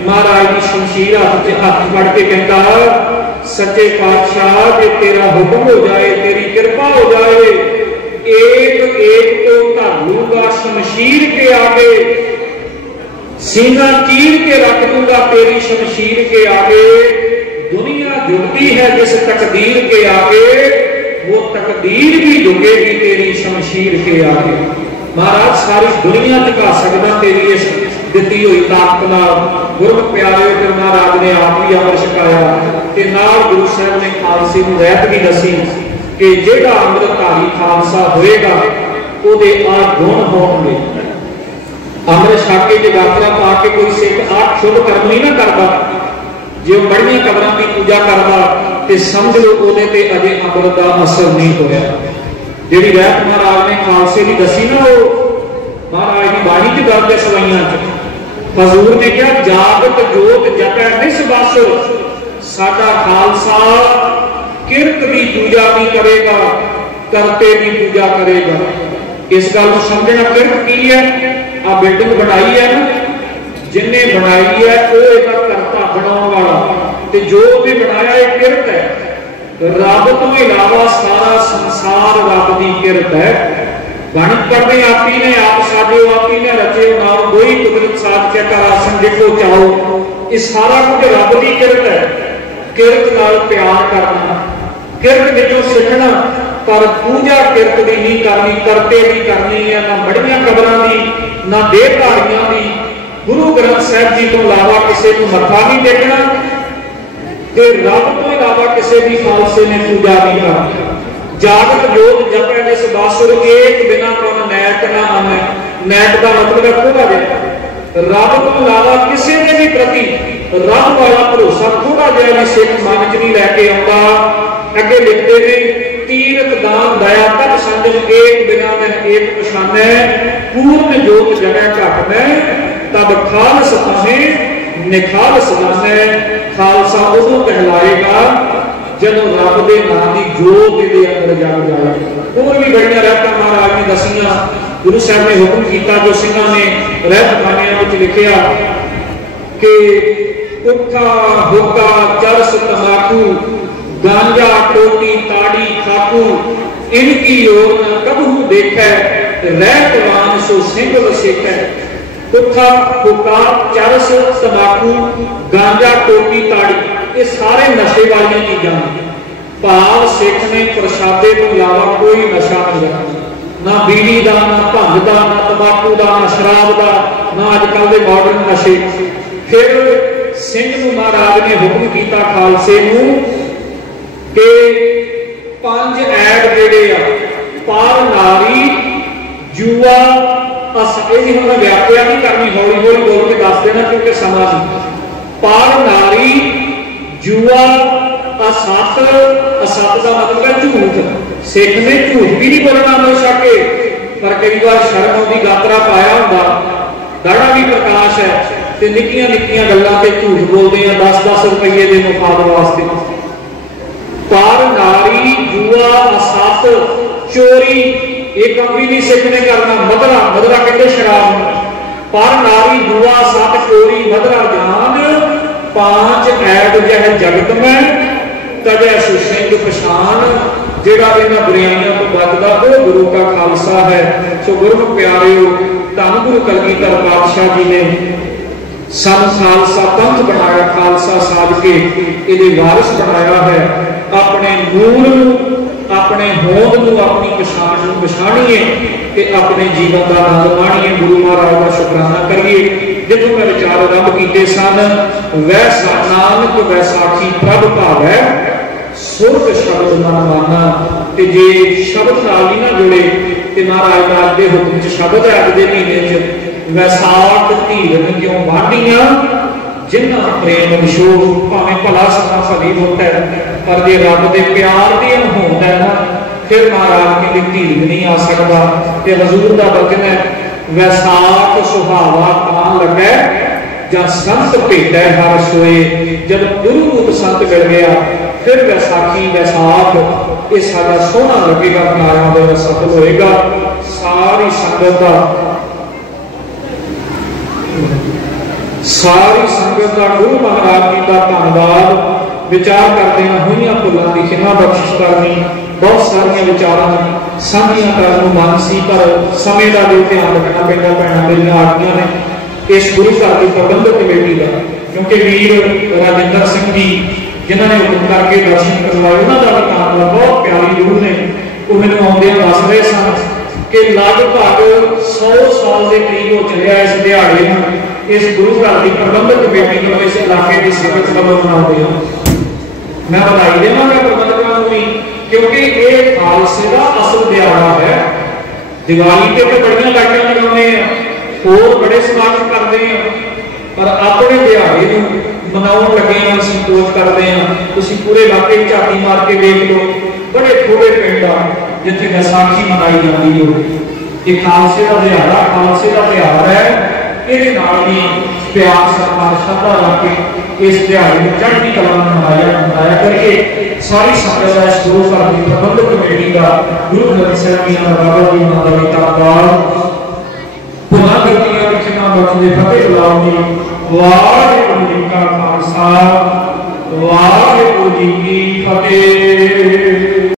महाराज की शमशीर हाथ फड़ के कहता सच्चे पातशाह जे तेरा हुक्म हो जाए, तेरी कृपा हो जाए, एक एक को धर लूंगा शमशीर के आगे, सीना चीर के रख दूंगा तेरी शमशीर के आगे। दुनिया झुकती है जिस तकदीर के आगे, वो तकदीर भी झुकेगी तेरी शमशीर के आगे। महाराज सारी दुनिया झुका सकदा तेरी इस दिती हुई ताकत नाल। गुरमुख प्यारे फिर महाराज ने आप ही अमर छकाया ते नाल गुरु साहब ने खालसे नूं रहत भी दसी कि जेड़ा अमृतधारी खालसा होएगा ओदे आ गुण होणगे। अमृत छक के यात्रा पा के कोई सिख आ शुभ कर्म नहीं ना करता, जो बड़ियां कबरां की पूजा करता तो समझ लो ओदे ते अजे अमृत का असर नहीं होया। जिहड़ी रहत महाराज ने खालसे की दसी ना, वो महाराज की बाणी च दर्ज है सवाइयां च। हजूर ने कहा जागत जोत जपै निस बासुर, साडा खालसा किरत की पूजा भी करेगा, करते भी पूजा करेगा। इस गल को समझना किरत की है। आ बिल्डिंग बनाई है ना, जिन्हें बनाई है वो इसका करता बनाने वाला, ते जो भी बनाया एक किरत है। रब तो इलावा सारा संसार रब की किरत है। बाणी पढ़ने आप ही ने आप साजो, आप ही ने रचे नाम कोई कुदरत साथ के कर आसन जिको चाहो, ये सारा कुछ रब की किरत है। किरत नाल प्यार करना, किरत विचों सीखना, पर पूजा किरत की नहीं करनी, करते भी करनी है। ना बड़ियां कबरां की, ना देहधारियां की। गुरु ग्रंथ साहिब जी तो इलावा किसी को मत्था नहीं टेकना, रब तो इलावा किसी भी खालसे ने पूजा नहीं करनी। जागत जोत जपै निस बासुर, एक बिना कौन नैट ना आने। नैट का मतलब है थोड़ा जिहा। रब तो इलावा किसी के भी प्रति रब वाला भरोसा थोड़ा जिहा भी सिख मन च नहीं लैके आउंदा। अगे लिखते ने तीरथ दान दया तब संजम, एक बिना मैं एक पछानै, पूर्ण जोत जगै घट मैं, तब खालस ताहे निखालस जानै। खालसा उदों कहलाएगा जदों रब के नाम की जोत इहदे अंदर जग जाए। और भी बड़ियां रहतां महाराज ने दसियां। गुरु साहब ने हुक्म किया, जो सिंघां ने रहत खानियां विच लिखिया कि उठा हुक्का चरस तमाकू, गांजा टोटी ताड़ी खाकू, इनकी ओर न कबहू देखै, रहतवान सो सिंह वसेखै। उठा हुक्का चरस तमाकू गांजा टोटी ताड़ी, ये सारे नशे वाली चीजा। भाव सिख ने प्रसादे को इलावा कोई नशा नहीं रखा, ना बीड़ी का, ना भंग का, ना तंबाकू का, ना शराब का, ना अजकल के मॉडर्न नशे। फिर सिंह नूं महाराज ने हुक्म किया खालसे नूं कि 5 ऐड जेड़े आ, पार नारी जुआ हम व्याख्या नहीं करनी, हौली हौली बोल के दस देना क्योंकि समा नहीं। पार नारी जुआ असत, असत का मतलब है झूठ। सिख ने झूठ भी नहीं बोलना हमेशा के, पर कई बार शर्म की गात्रा पाया होगा, दाड़ा भी प्रकाश है, तो निक्कियां निक्कियां गल्लां ते झूठ बोलते हैं 10-10 रुपये के मुफाद वास्ते। पार नारी जुआ असत चोरी, एक काम भी नहीं सिख ने करना। मदरा, मदरा कहते शराब। पर नारी जुआ सत चोरी मदरा जान, 5 ऐड जह जगत में, तजै सुसिंग पछाण, जिहड़ा इन्हां बुराइयां तो बचदा वो गुरु का खालसा है। सो गुरमुख प्यारिओ, धन गुरु कलगीधर पातशाह जी ने सन खालसा पंथ बनाया, खालसा साज के इहदे वारिस बनाया है। अपने मूल अपने होंद नूं अपनी पछाण नूं पछाणीए ते अपने जीवन का आनंद माणीए। गुरु महाराज का शुकराना करिए। जिथों मैं विचार आरंभ किए सन, वैसा नानक वैसाखी प्रभ भावै, सुरत शब्द मन माना। ते जे शब्द नाल ही ना जुड़े ते महाराज नाथ दे हुक्म च शब्द है अज दे महीने च, वैसाख धीरन क्यों वाढियां, जिन्ना प्रेम विशोक। भावें भला समा भली होता है, पर जे रब दे प्यार दी अनहोंद है ना, फिर महाराज की धीर नहीं आ सकता। ते हजूर दा वचन है, वैसाख सुहावा तां लगै, जां संत भेटै हर सोए। जब गुरु रूप संत मिल गया, फिर वैसाखी वैसाख ये सारा सोहना लगेगा, नारायण का सफल होएगा। सारी संगत का गुरु महाराज जी का धन्यवाद। विचार करते हैं हुई भुलों की खिमा बख्शिश करनी। बहुत सारिया विचार साझिया करने मन सी, पर समय का जो ध्यान रखना पैदा भैन मेरी आदमियों ने इस गुरु घर की प्रबंधक कमेटी का, क्योंकि वीर राजिंदर सिंह जी जिन्होंने हुक्म करके दर्शन करवाए, उन्होंने भी धन्यवाद। बहुत प्यारी रूह ने वो मैंने आउंदे दस रहे सन कि लगभग 100 साल के करीब हो चलिया इस दिहाड़े में इस गुरु घर की प्रबंधक कमेटी को इस इलाके की संगत वालों मनाते हैं। मैं बधाई देवांगा प्रबंधकों को भी, क्योंकि ये खालसे का असल दिहाड़ा है। दिवाली ते तो बड़ियां लाइटां लगाते हैं, होर बड़े समागम करते हैं, पर अपने दिहाड़े मनाउण लगे हैं संकोच करते हैं। तुसीं पूरे इलाके झाती मार के देख लो, बड़े थोड़े पिंड आ जिथे वैसाखी मनाई जाती हो। ये खालसे का दिहाड़ा, खालसे का त्यौहार है। ये भी प्यार सत्कार श्रद्धा रख के इस दिहाड़े में चढ़ती कला मनाया करके सारी संगत का इस गुरु घर की प्रबंधक कमेटी का गुरु ग्रंथ साहिब जी का बाबा जी का धन्यवाद। पुनः गलतियां लिखना बख्शे फतेह गुलाम जी। वाहिगुरू जी का खालसा, वाहिगुरू जी की फतेह।